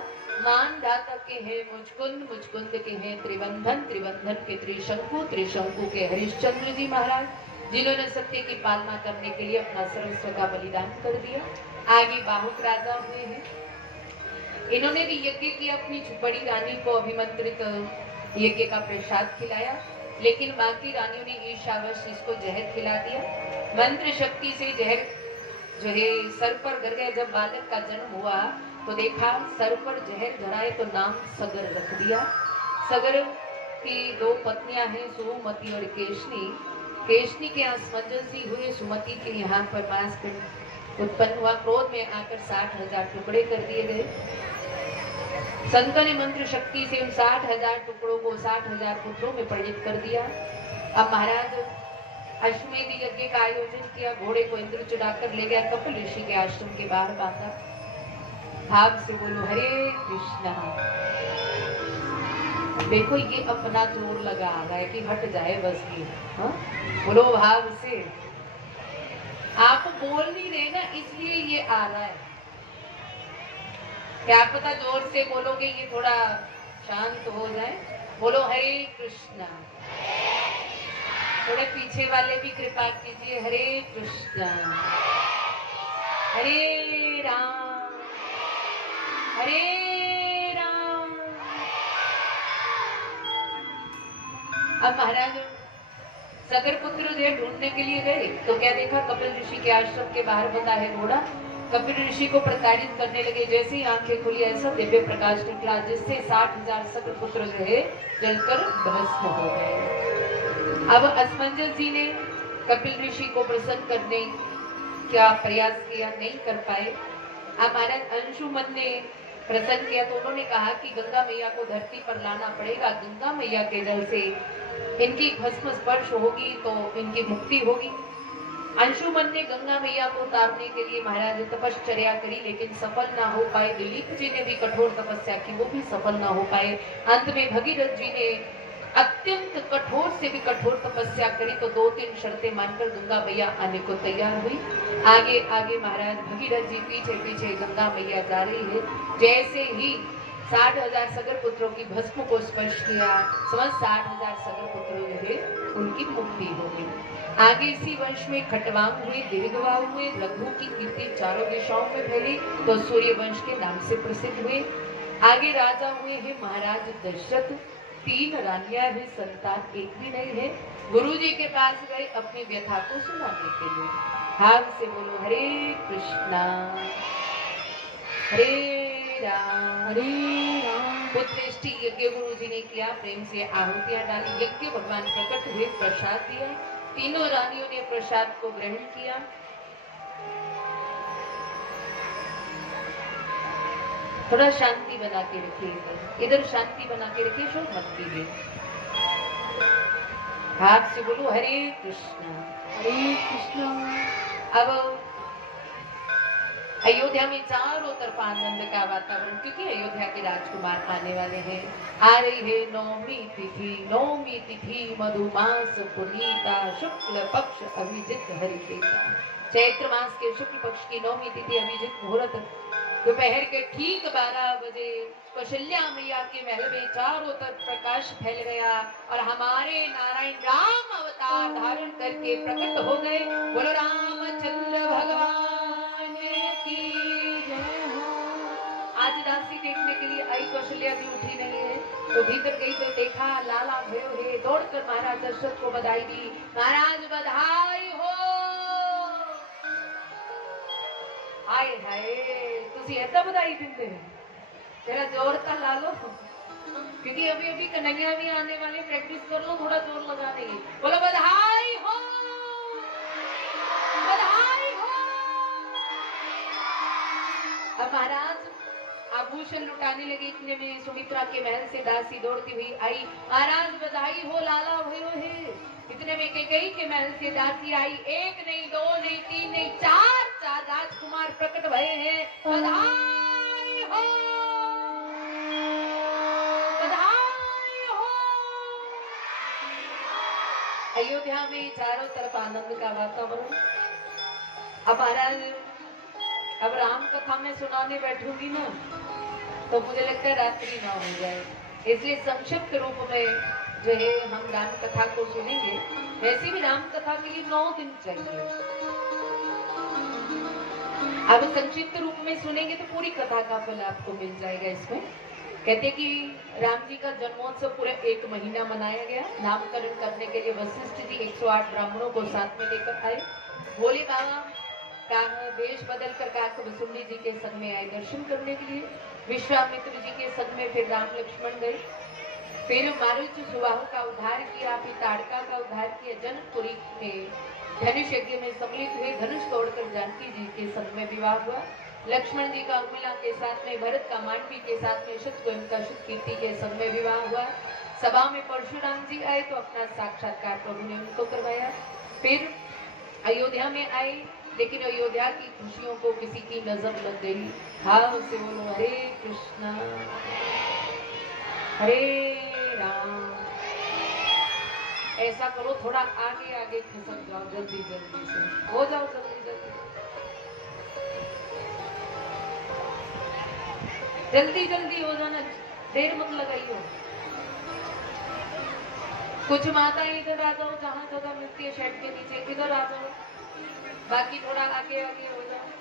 मानधाता के हैं मुचकुंद, मुचकुंद के हैं त्रिबंधन, त्रिबंधन के त्रिशंकु, त्रिशंकु के हरिश्चंद्र जी महाराज, जिन्होंने सत्य की पालना करने के लिए अपना सर्वस्व का बलिदान कर दिया। आगे बाहुक राजा हुए हैं, इन्होंने भी यज्ञ किया, अपनी बड़ी रानी को अभिमंत्रित यज्ञ का प्रसाद खिलाया, लेकिन बाकी रानियों ने ईर्ष्यावश इसको जहर खिला दिया। मंत्र शक्ति से जहर जो है सर पर गिर गया। जब बालक का जन्म हुआ तो देखा सर पर जहर धराए, तो नाम सगर रख दिया। सगर की दो पत्नियां हैं, सुमति और केशनी। केशनी के यहाँ समंजसी हुए, सुमति के यहाँ पर मांसपिंड उत्पन्न हुआ। क्रोध में आकर 60,000 टुकड़े कर दिए गए। शंकर ने मंत्र शक्ति से उन 60,000 टुकड़ों को 60,000 पुत्रों में परिणित कर दिया। अब महाराज अश्वमेध यज्ञ का आयोजन किया, घोड़े को इंद्र चुराकर ले गया, कपिल ऋषि के आश्रम के बाहर बांधा। भाव से बोलो हरे कृष्णा। देखो ये अपना जोर लगा रहा है कि हट जाए बस ये, हाँ? बोलो भाव से। आप बोल नहीं रहे ना, इसलिए ये आ रहा है। क्या पता जोर से बोलोगे ये थोड़ा शांत हो जाए। बोलो हरे कृष्णा। थोड़े पीछे वाले भी कृपा कीजिए, हरे कृष्णा हरे राम हरे राम। अब महाराज सगर पुत्र ढूंढने के लिए गए, तो क्या देखा, कपिल ऋषि के आश्रम के बाहर बंधा है घोड़ा। कपिल ऋषि को प्रताड़ित करने लगे। जैसे ही आंखें खुली ऐसा दिव्य प्रकाश निकला, जिससे 60,000 सगर पुत्र जो है जलकर भस्म हो गए। अब असमंजस जी ने कपिल ऋषि को प्रसन्न करने का प्रयास किया, नहीं कर पाए। अब महाराज अंशुमन ने प्रसन्न किया, तो उन्होंने कहा कि गंगा मैया को धरती पर लाना पड़ेगा। गंगा मैया के जल से इनकी भस्म स्पर्श होगी तो इनकी मुक्ति होगी। अंशुमन ने गंगा मैया को उतारने के लिए महाराज तपश्चर्या करी, लेकिन सफल ना हो पाए। दिलीप जी ने भी कठोर तपस्या की, वो भी सफल ना हो पाए। अंत में भगीरथ जी ने अत्यंत कठोर से भी कठोर तपस्या करी, तो 2-3 शर्तें मानकर गंगा मैया आने को तैयार हुई। आगे आगे महाराज भगीरथ जी पीछे पीछे गंगा मैया जा रही है। जैसे ही 60,000 सगर पुत्रों की भस्म को स्पर्श किया, समझ 60,000 सगर पुत्रों जो है उनकी मुक्ति हो गई। आगे इसी वंश में खटवांग हुए, दीर्घवाह हुए, रघु की कीर्ति चारों दिशाओं में फैली, तो सूर्य वंश के नाम से प्रसिद्ध हुए। आगे राजा हुए हैं महाराज दशरथ। 3 रानियां हैं, संतान एक भी नहीं है। गुरु जी के पास गए अपनी व्यथा को सुनाने के लिए। हाथ से बोलो हरे कृष्णा हरे राम हरे राम। पुत्रेष्टि यज्ञ गुरु जी ने किया, प्रेम से आहुतियां डाली, यज्ञ भगवान प्रकट हुए, प्रसाद दिया। तीनों रानियों ने प्रसाद को ग्रहण किया। थोड़ा शांति बना के रखिए, इधर शांति बना के रखिए, शोर मत कीजिए। हाथ से बोलो हरे कृष्णा हरे कृष्णा। अब अयोध्या में चारों तरफ आनंद का वातावरण, क्योंकि अयोध्या के राजकुमार आने वाले हैं। आ रही है नवमी तिथि। नवमी तिथि मधुमास पुनीता, शुक्ल पक्ष अभिजित हरिप्रीता। चैत्र मास के शुक्ल पक्ष की नवमी तिथि अभिजित मुहूर्त दोपहर के ठीक 12 बजे कौशल्या मैया के महल में चारों तरफ प्रकाश फैल गया और हमारे नारायण राम अवतार धारण करके प्रकट हो गए। बोलो रामचंद्र भगवान की जय हो। आज दासी देखने के लिए आई, कौशल्या जी उठी नहीं है, तो भीतर गई तो देखा लाला भयो है। दौड़कर महाराज दशरथ को बधाई दी। महाराज बधाई हो। हाय हाय, तुसी ऐसा बधाई देंगे, जरा जोर का ला लो, क्योंकि अभी अभी कन्हैया भी आने वाले, प्रैक्टिस कर लो, थोड़ा जोर लगा देंगे। बोलो बधाई हो बधाई हो। अब महाराज आभूषण लुटाने लगे, इतने में सुमित्रा के महल से दासी दौड़ती हुई आई। महाराज बधाई हो, लाला भयो है। इतने में कैकेयी के महल से दासी आई। 1 नहीं 2 नहीं 3 नहीं 4 राजकुमार प्रकट भये हैं। बधाई हो बधाई हो। अयोध्या में चारों तरफ आनंद का वातावरण। अब महाराज, अब राम कथा में सुनाने बैठूंगी ना तो मुझे लगता है रात्रि ना हो जाए, इसलिए संक्षिप्त रूप में जो है हम राम कथा को सुनेंगे। वैसे भी राम कथा के लिए 9 दिन चाहिए। अब संक्षिप्त रूप में सुनेंगे तो पूरी कथा का फल आपको मिल जाएगा। इसमें कहते कि राम जी का जन्मोत्सव पूरा 1 महीना मनाया गया। नामकरण करने के लिए वशिष्ठ जी 108 ब्राह्मणों को साथ में लेकर आए। भोले बाबा का देश बदल कर काकभुसुंडी जी के संग में आए दर्शन करने के लिए। विश्वामित्र जी के संग में फिर राम लक्ष्मण गए। फिर मारुति सुबाहु का उद्धार किया, फिर ताड़का का उद्धार किया। जनकपुरी के धनुष यज्ञ में सम्मिलित हुए। धनुष तोड़कर जानकी जी के संग में विवाह हुआ। लक्ष्मण जी का उर्मिला के साथ में, भरत का मांडवी के साथ में, शतगोविंद का शुद्धकीर्ति के संग में विवाह हुआ। सभा में परशुराम जी आए तो अपना साक्षात्कार प्रभु ने उनको करवाया। फिर अयोध्या में आए, लेकिन अयोध्या की खुशियों को किसी की नजर लग गई। हाँ से बोलो हरे कृष्णा हरे राम। ऐसा करो, थोड़ा आगे आगे खिसक जाओ, जल्दी जल्दी से हो जाओ, जल्दी जल्दी जल्दी जल्दी हो जाना, देर मत लगाइयो। कुछ माताएं इधर आ जाओ, जहां जगह मिलती है शेड के नीचे, इधर आ जाओ। बाकी थोड़ा आगे आगे हो जाओ।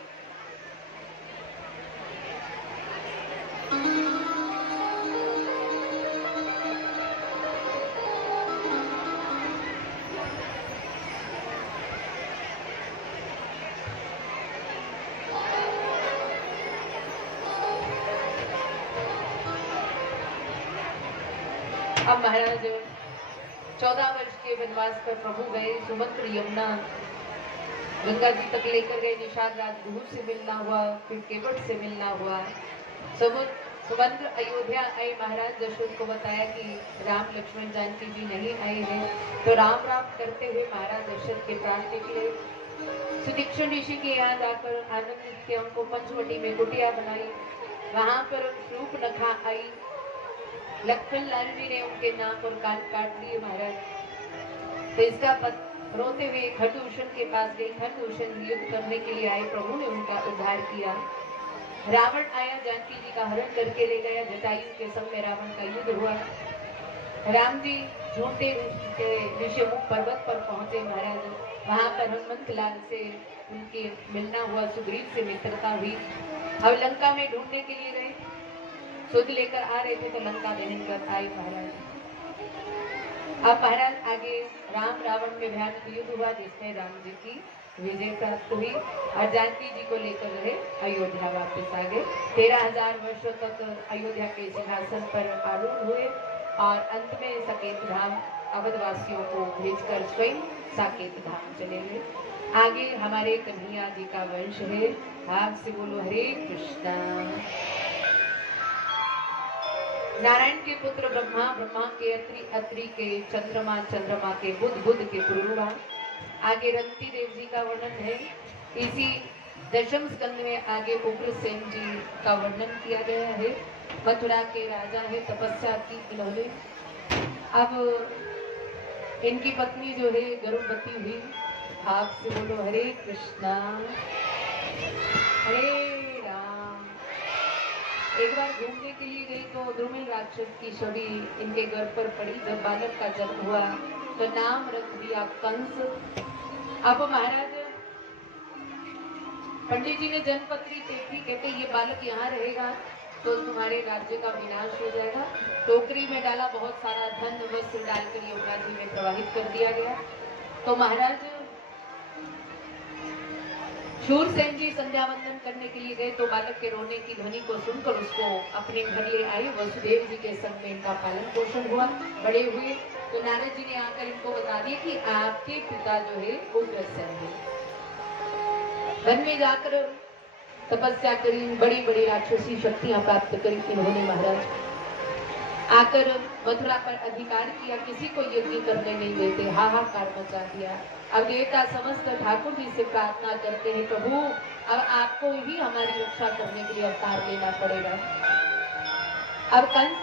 अब महाराज 14 वर्ष के वनवास पर प्रभु गए। सुमंत्र यमुना गंगा जी तक लेकर गए। निषाद राजगुरु से मिलना हुआ, फिर केवट से मिलना हुआ। सुमंत्र अयोध्या आए। महाराज दशरथ को बताया कि राम लक्ष्मण जानकी जी नहीं आए हैं, तो राम राम करते हुए महाराज दशरथ के प्राण निकले। सुदीक्षण ऋषि के यहाँ जाकर आनंदित के उनको पंचवटी में कुटिया बनाई। वहां पर शूर्पणखा आई। लक्ष्मण लाल जी ने उनके नाक और कान काट दिए महाराज। तो इसका रोते हुए खरदूषण के पास गई। खरदूषण युद्ध करने के लिए आए, प्रभु ने उनका उद्धार किया। रावण आया, जानकी जी का हरण करके ले गया। जटायु के संग में रावण का युद्ध हुआ। राम जी ढूंढते ऋषिमुख पर्वत पर पहुंचे महाराज। वहां पर हनुमंत लाल से उनके मिलना हुआ, सुग्रीव से मित्रता हुई। अब लंका में ढूंढने के लिए गए, सुध लेकर आ रहे थे तो लंका दहन कर आए महाराज। अब महाराज आगे राम रावण में भयानक युद्ध हुआ, जिसमें राम जी की विजय प्राप्त हुई और जानकी जी को लेकर रहे अयोध्या वापस आ गए। 13,000 वर्षों तक अयोध्या के सिंहासन पर आरूढ़ हुए और अंत में साकेत धाम अवधवासियों को भेजकर स्वयं साकेत धाम चले गए। आगे हमारे कन्हैया जी का वंश है। आप से बोलो हरे कृष्णा। नारायण के पुत्र ब्रह्मा, ब्रह्मा के अत्रि, अत्रि के चंद्रमा, चंद्रमा के बुध, बुध के पुरुरवा। आगे रंती देव जी का वर्णन है। इसी दशम स्कंद में आगे उग्रसेन जी का वर्णन किया गया है। मथुरा के राजा है, तपस्या की इन्होंने। अब इनकी पत्नी जो है गर्भवती हुई। आप से बोलो हरे कृष्णा हरे। एक बार घूमने के लिए गई तो द्रुमिल राक्षस की छवि इनके घर पर पड़ी। जब बालक का जन्म हुआ तो नाम रख दिया कंस। अब महाराज पंडित जी ने जन्मपत्री देखी, कहते ये बालक यहाँ रहेगा तो तुम्हारे राज्य का विनाश हो जाएगा। टोकरी में डाला, बहुत सारा धन वस्त्र डालकर यमुना जी में प्रवाहित कर दिया गया। तो महाराज शूरसेन जी संध्या वंदन करने के लिए गए तो बालक के रोने की ध्वनि को सुनकर उसको अपने घर ले आए। वसुदेव जी के संग में इनका पालन पोषण हुआ, बड़े हुए। तो नारद जी ने आकर इनको बता दिया कि आपके पिता जो है उग्रसेन है। वन में जाकर तपस्या करी, बड़ी बड़ी राक्षसी शक्तियां प्राप्त करी इन्होंने महाराज। आकर मथुरा पर अधिकार किया, किसी को यज्ञ करने नहीं देते, हाहाकार मचा दिया। अब देवता समस्त ठाकुर जी से प्रार्थना करते हैं, प्रभु अब आपको ही हमारी रक्षा करने के लिए अवतार लेना पड़ेगा। अब कंस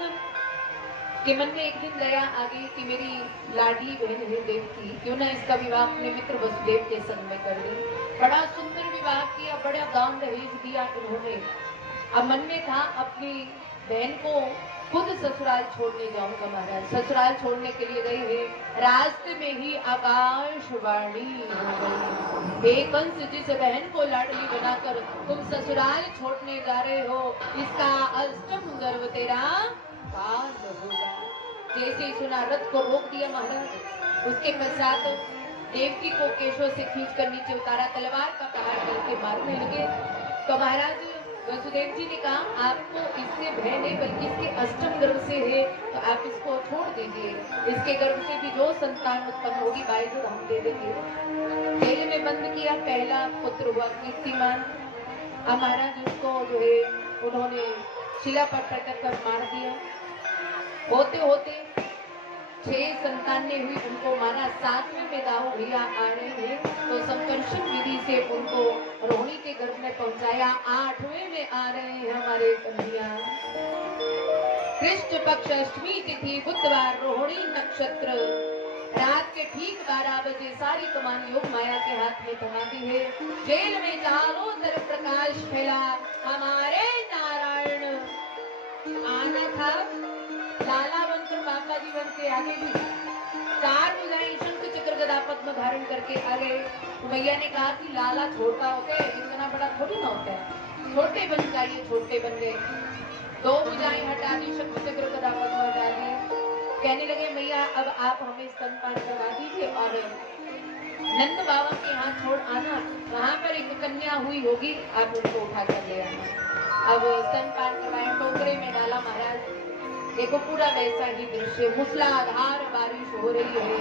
कि मन में एक दिन दया आ गई कि मेरी लाडली बहन है देवकी, क्यों ना इसका विवाह अपने मित्र वसुदेव के संग में कर दे। बड़ा सुंदर विवाह किया, बड़ा दान दहेज दिया उन्होंने। अब मन में था अपनी बहन को खुद ससुराल छोड़ने जाऊंगा महाराज। ससुराल छोड़ने के लिए गई है, रास्ते में ही आकाशवाणी हे कंस, जिस बहन को लाडली बनाकर तुम ससुराल छोड़ने जा रहे हो, इसका अष्टम गर्भ तेरा काल होगा। जैसे ही सुना रथ को रोक दिया महाराज। उसके पश्चात देवकी को केशों से खींचकर नीचे उतारा, तलवार का प्रहार करके मारने लगे। तो महाराज वसुदेव जी ने कहा आपको इससे भय नहीं बल्कि इसके अष्टम गर्भ से है, तो आप इसको छोड़ दीजिए। इसके गर्भ से भी जो संतान उत्पन्न होगी बाइजोर हम दे देंगे। जेल में बंद किया, पहला पुत्र हुआ कीर्तिमान। अब महाराज उसको जो है उन्होंने शिला पर पटक कर मार दिया। होते होते 6 संतानें हुई, उनको मारा। 7वें में दाऊ भैया आ रहे हैं तो संकर्षण विधि से उनको रोहिणी के गर्भ में पहुंचाया। 8वें में आ रहे हैं हमारे कन्हैया। कृष्ण पक्ष अष्टमी तिथि बुधवार, रोहिणी नक्षत्र, रात के ठीक 12 बजे सारी कमान योग माया के हाथ में थमा दी है। जेल में चारों तरफ प्रकाश फैला। हमारे नारायण आना था, लाला बनकर बाबा जी बन के आगे भी 4 भुजाएं शंख चक्र गदा पद्म धारण करके आ गए। तो भैया ने कहा कि लाला छोटा होता है, इतना बड़ा थोड़ी ना होता है, छोटे बन जाइए। छोटे बन गए। 2 भुजाएं हटा दी, शंख चक्र गदा पद्म हटा दिए। कहने लगे भैया अब आप हमें स्तनपान करवा दीजिए और नंद बाबा के यहाँ छोड़ आना, वहां पर एक कन्या हुई होगी, आप उनको उठा कर ले आना। अब स्तनपान करवाया, टोकरे में डाला महाराज। देखो पूरा वैसा ही दृश्य, मूसलाधार बारिश हो रही है,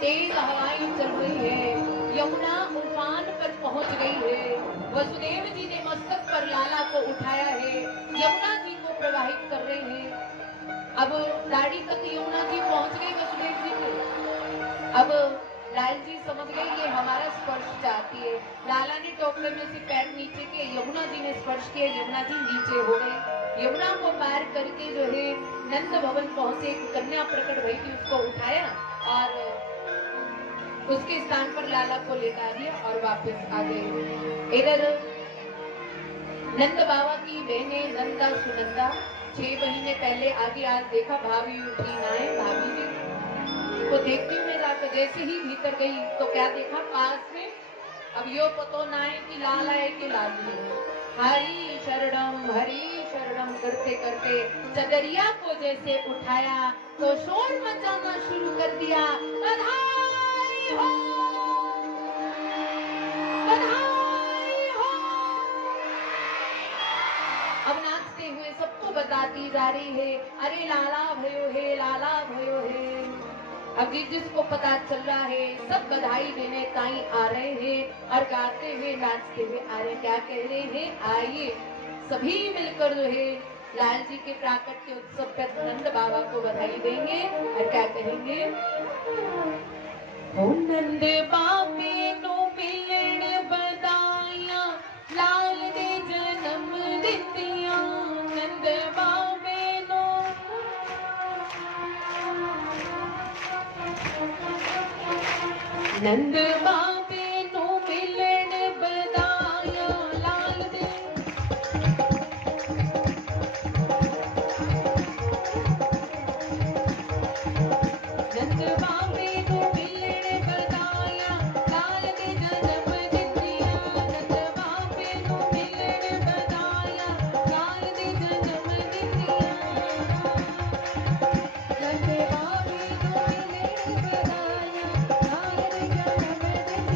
तेज हवाएं चल रही है, यमुना उफान पर पहुंच गई है। वसुदेव जी ने मस्तक पर लाला को उठाया है, यमुना जी को प्रवाहित कर रहे हैं। अब दाढ़ी तक यमुना जी पहुंच गई वसुदेव जी को। अब लाल जी समझ गए ये हमारा स्पर्श चाहती है। लाला ने टोकरे में से पैर नीचे किए, यमुना जी ने स्पर्श किया, यमुना जी नीचे हो गए। यमुना को पार करके जो है नंद भवन पहुंचे, एक कन्या प्रकट भई थी, उसको उठाया और उसके स्थान पर लाला को लेटा दिया और वापस आ गए। इधर नंद बाबा की बहनें नंदा सुनंदा 6 महीने पहले आगे आज देखा भाभी उठी नाए, भाभी जी को देखती हूँ मैं जाकर। जैसे ही भीतर गई तो क्या देखा, पास में अब यो पतो ना है कि लाला है कि लाली है। हरी शरणम करते करते चदरिया को जैसे उठाया तो शोर मचाना शुरू कर दिया। बधाई हो, बधाई हो। अब नाचते हुए सबको बताती जा रही है, अरे लाला भयो है, लाला भयो है। अब जिसको पता चल रहा है सब बधाई देने ताई आ रहे हैं और गाते हुए नाचते हुए आ रहे। क्या कह रहे हैं, आइए सभी मिलकर जो है लाल जी के प्राकट्य उत्सव पर नंद बाबा को बधाई देंगे और क्या कहेंगे, ओ नंद बाबे नो मिलन बधाइया, लाल दे जन्म दितिया। नंद बाबे नो नंद बाबे नो मिलन बधाइया, लाल दे नंद बाबे नो मिलन बधाइया, लाल दे जन्म दितिया। नंद बाबे नो मिलन बधाइया, लाल दे जन्म दितिया। नंद बाबे नो मिलन बधाइया, लाल दे जन्म दितिया।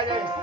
आ जाए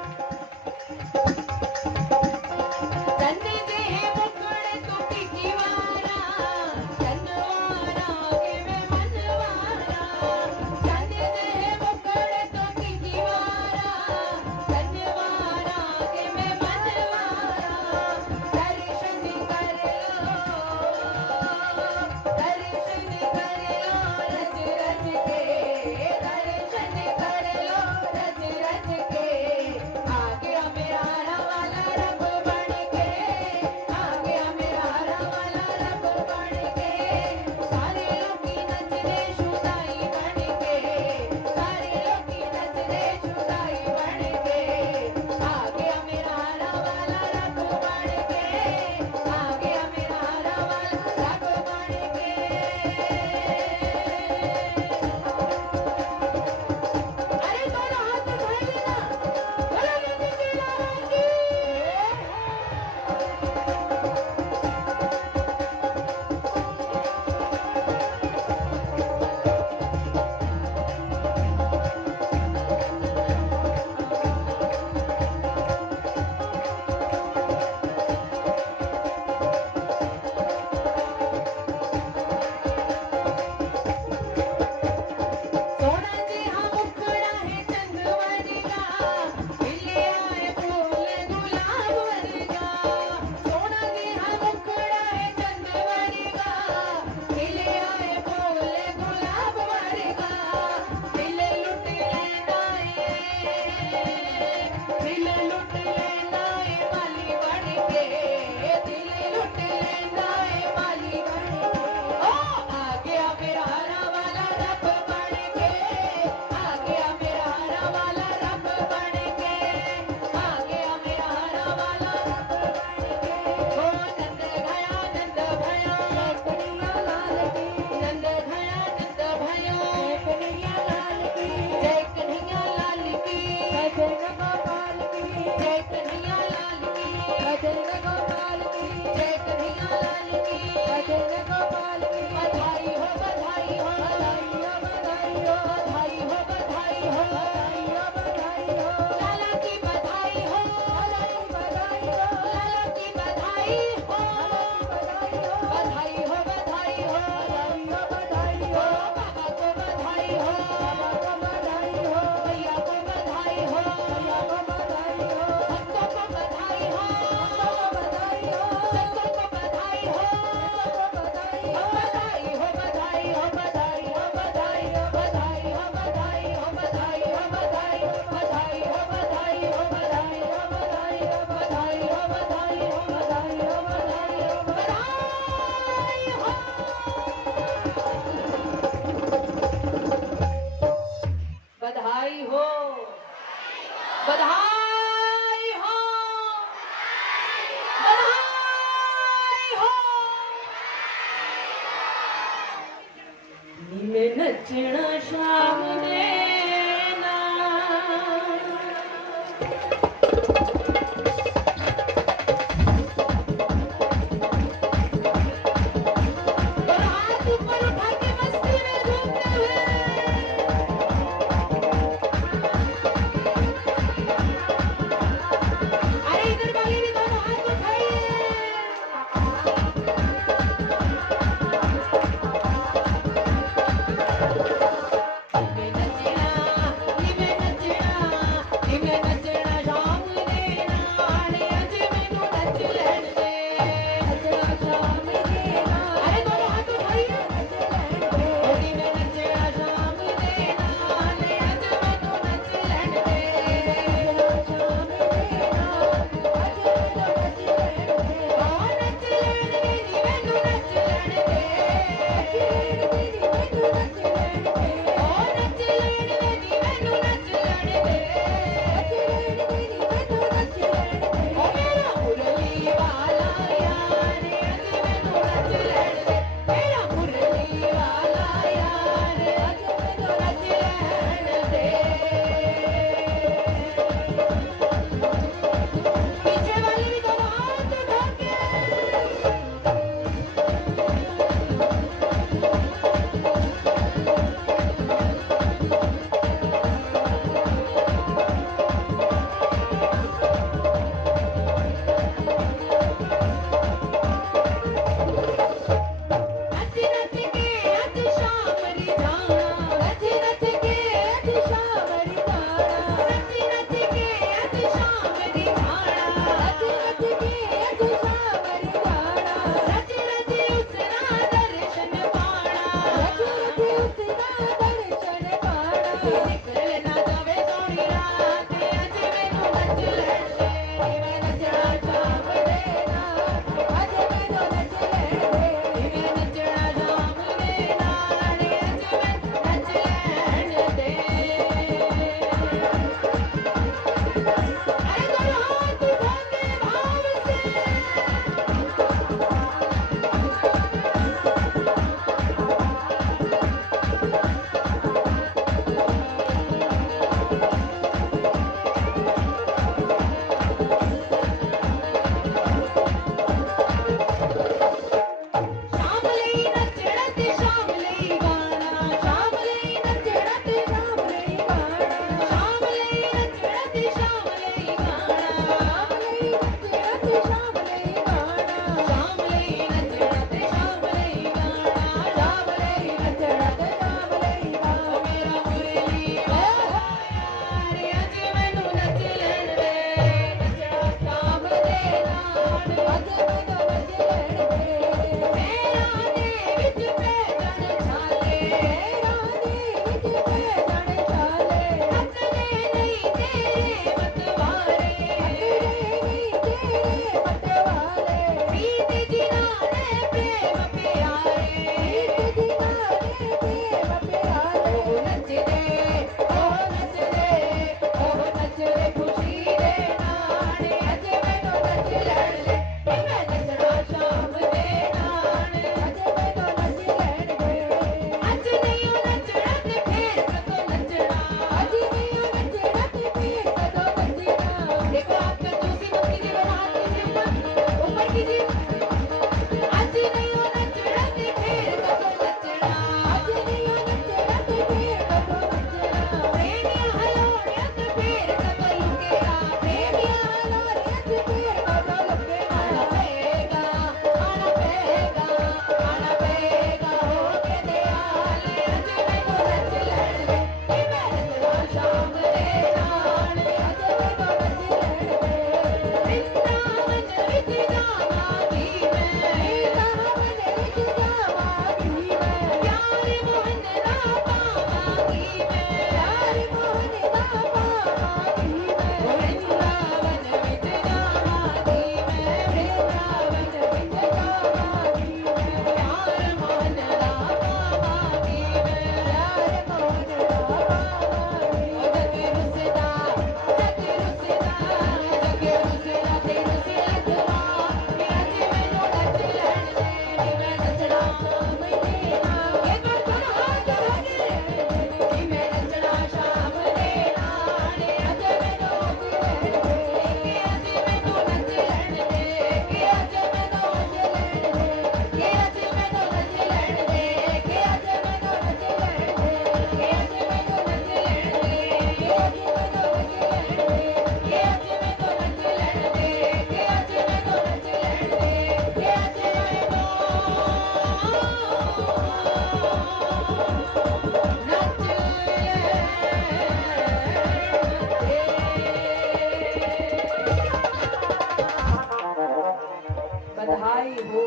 हो।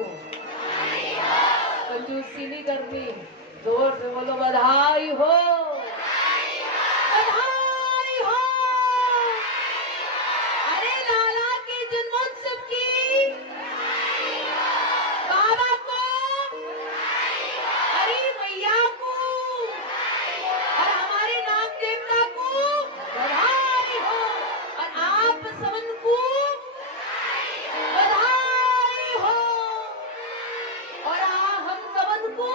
कंजूसी नहीं करनी, जोर से बोलो बधाई हो, बधाई हो। अरे लाला के जन्मोत्सव की बाबा को, अरे मैया को और हमारे नाग देवता को बधाई हो, और आप सबको बधाई हो, और हम सबको।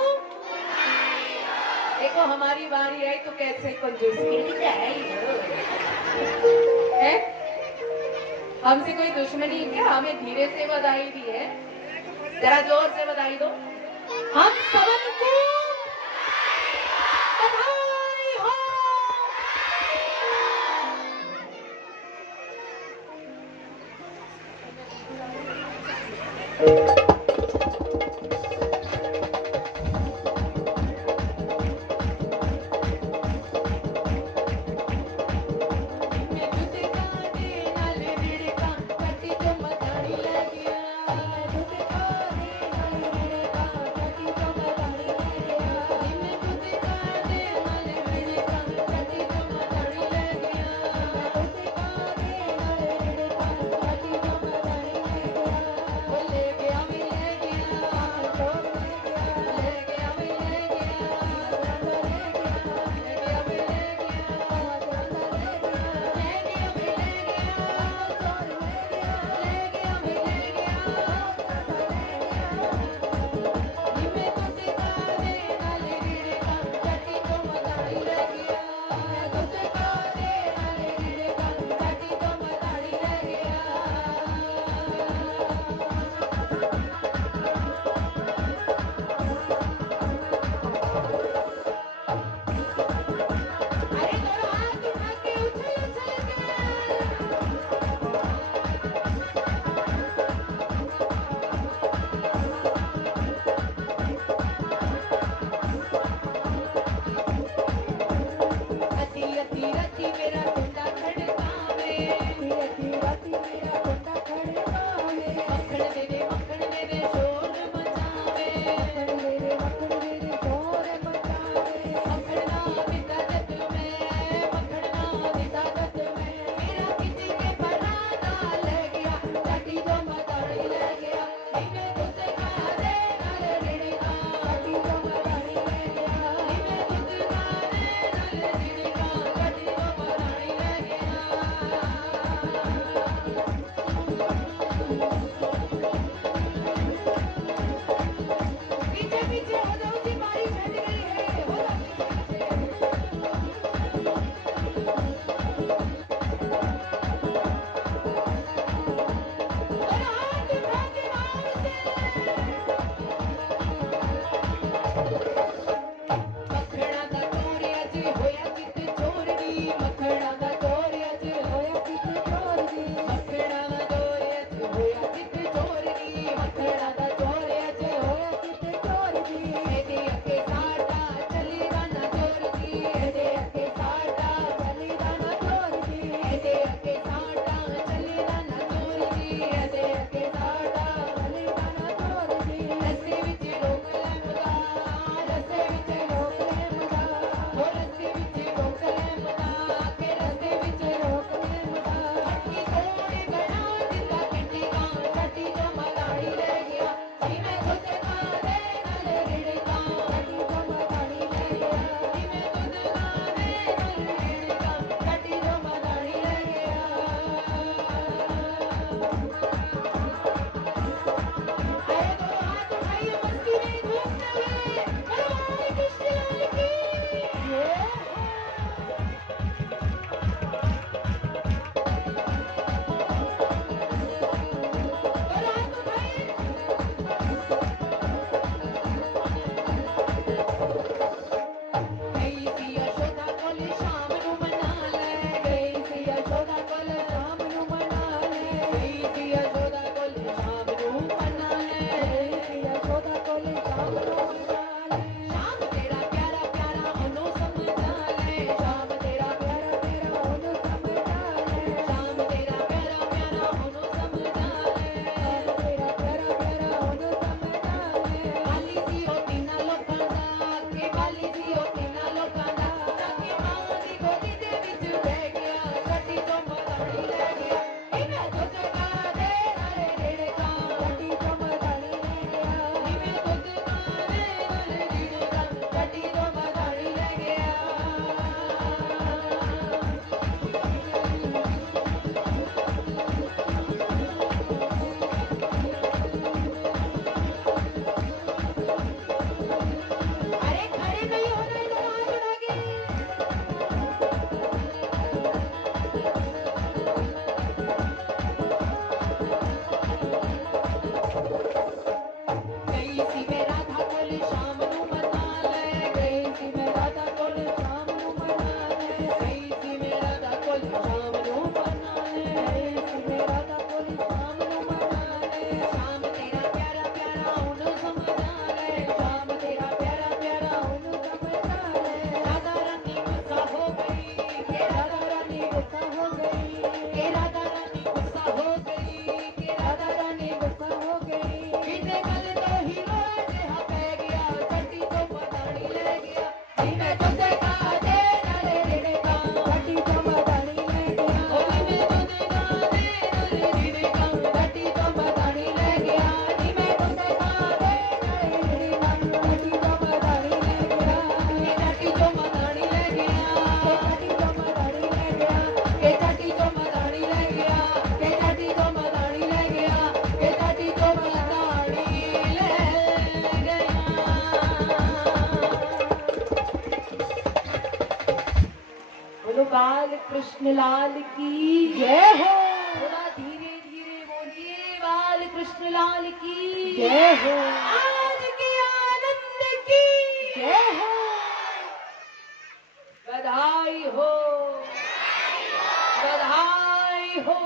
देखो हमारी बारी आई तो कैसे कंजूसी है, हमसे कोई दुश्मनी क्या, हमें धीरे से बधाई दी है, जरा जोर से बधाई दो। हम सबको बधाई हो। कृष्ण लाल की जय हो थोड़ा धीरे धीरे बोलिए, बाल कृष्ण लाल की जय हो आज के आनंद की जय हो बधाई हो, बधाई हो।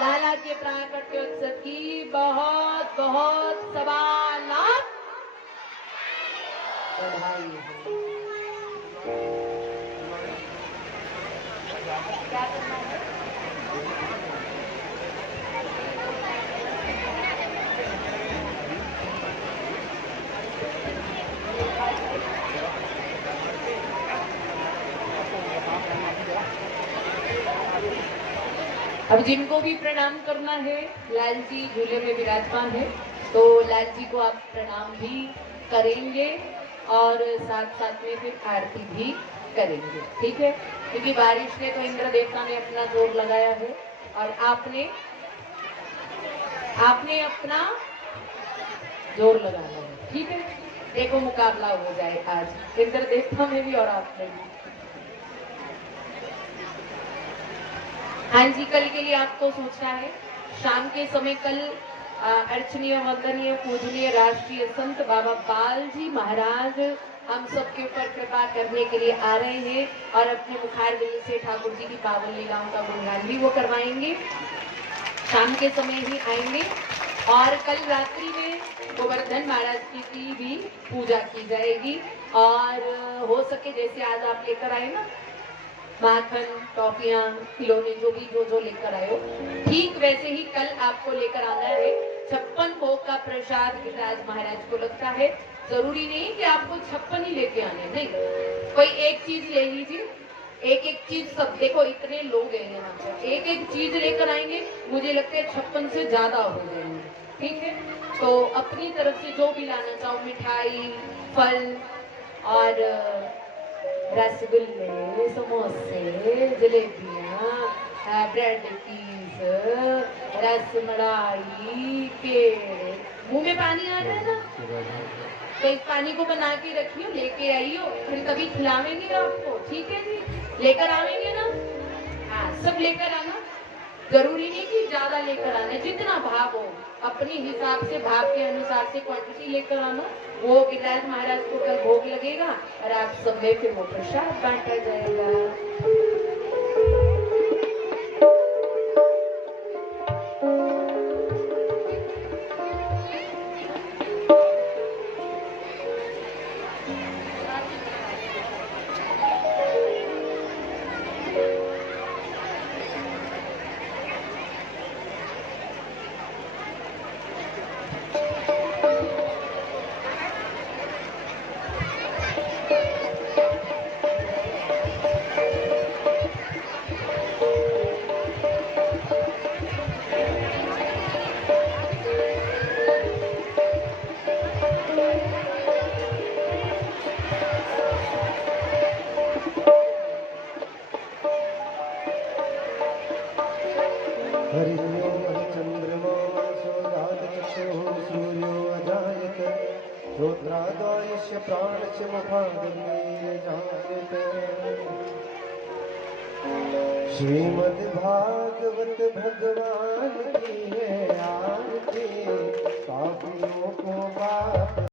लाला के प्राकट्योत्सव की बहुत बहुत सवा लाख बधाई हो। क्या करना है? अब जिनको भी प्रणाम करना है, लाल जी झूले में विराजमान है, तो लाल जी को आप प्रणाम भी करेंगे और साथ साथ में फिर आरती भी करेंगे, ठीक है? क्योंकि बारिश ने तो इंद्र देवता ने अपना जोर लगाया है और आपने अपना जोर लगाना है, ठीक है? देखो मुकाबला हो जाए आज इंद्र देवता में भी और आप में भी। हाँ जी, कल के लिए आपको सोचना है। शाम के समय कल अर्चनीय वंदनीय पूजनीय राष्ट्रीय संत बाबा बाल जी महाराज हम सबके ऊपर कृपा करने के लिए आ रहे हैं और अपने मुखार बिंद से ठाकुर जी की पावन लीलाओं का गुणगान भी वो करवाएंगे। शाम के समय ही आएंगे और कल रात्रि में गोवर्धन महाराज की भी पूजा की जाएगी और हो सके जैसे आज आप लेकर आए ना माखन, टॉफियां, खिलौने जो लेकर आए हो, ठीक वैसे ही कल आपको लेकर आना है 56 भोग का प्रसाद गिरिराज महाराज को लगता है। जरूरी नहीं कि आपको 56 ही लेके आने, नहीं, कोई एक चीज ले लीजिए, एक एक चीज सब। देखो इतने लोग हैं यहाँ पर, एक एक चीज लेकर आएंगे, मुझे लगता है 56 से ज्यादा हो जाएंगे, ठीक है? तो अपनी तरफ से जो भी लाना चाहो, मिठाई, फल और रसगुल्ले, समोसे, जलेबियाँ, ब्रेड पीस, रसमलाई, केले। मुंह में पानी आ रहा है ना? तो इस पानी को बना के रखियो, लेके आइयो, फिर कभी खिलावेंगे आपको, ठीक है जी? लेकर आवेंगे ना? हाँ, सब लेकर आना। जरूरी नहीं कि ज्यादा लेकर आना, जितना भाव हो अपने हिसाब से, भाव के अनुसार से क्वांटिटी लेकर आना। वो गिरिराज महाराज को कल भोग लगेगा और आप सब में फिर वो प्रसाद बांटा जाएगा। श्रोत्रादयस्य प्राणस्य मुखाग्निः जायते। श्रीमद्भागवत भगवान की है आरती, पापियों को पाप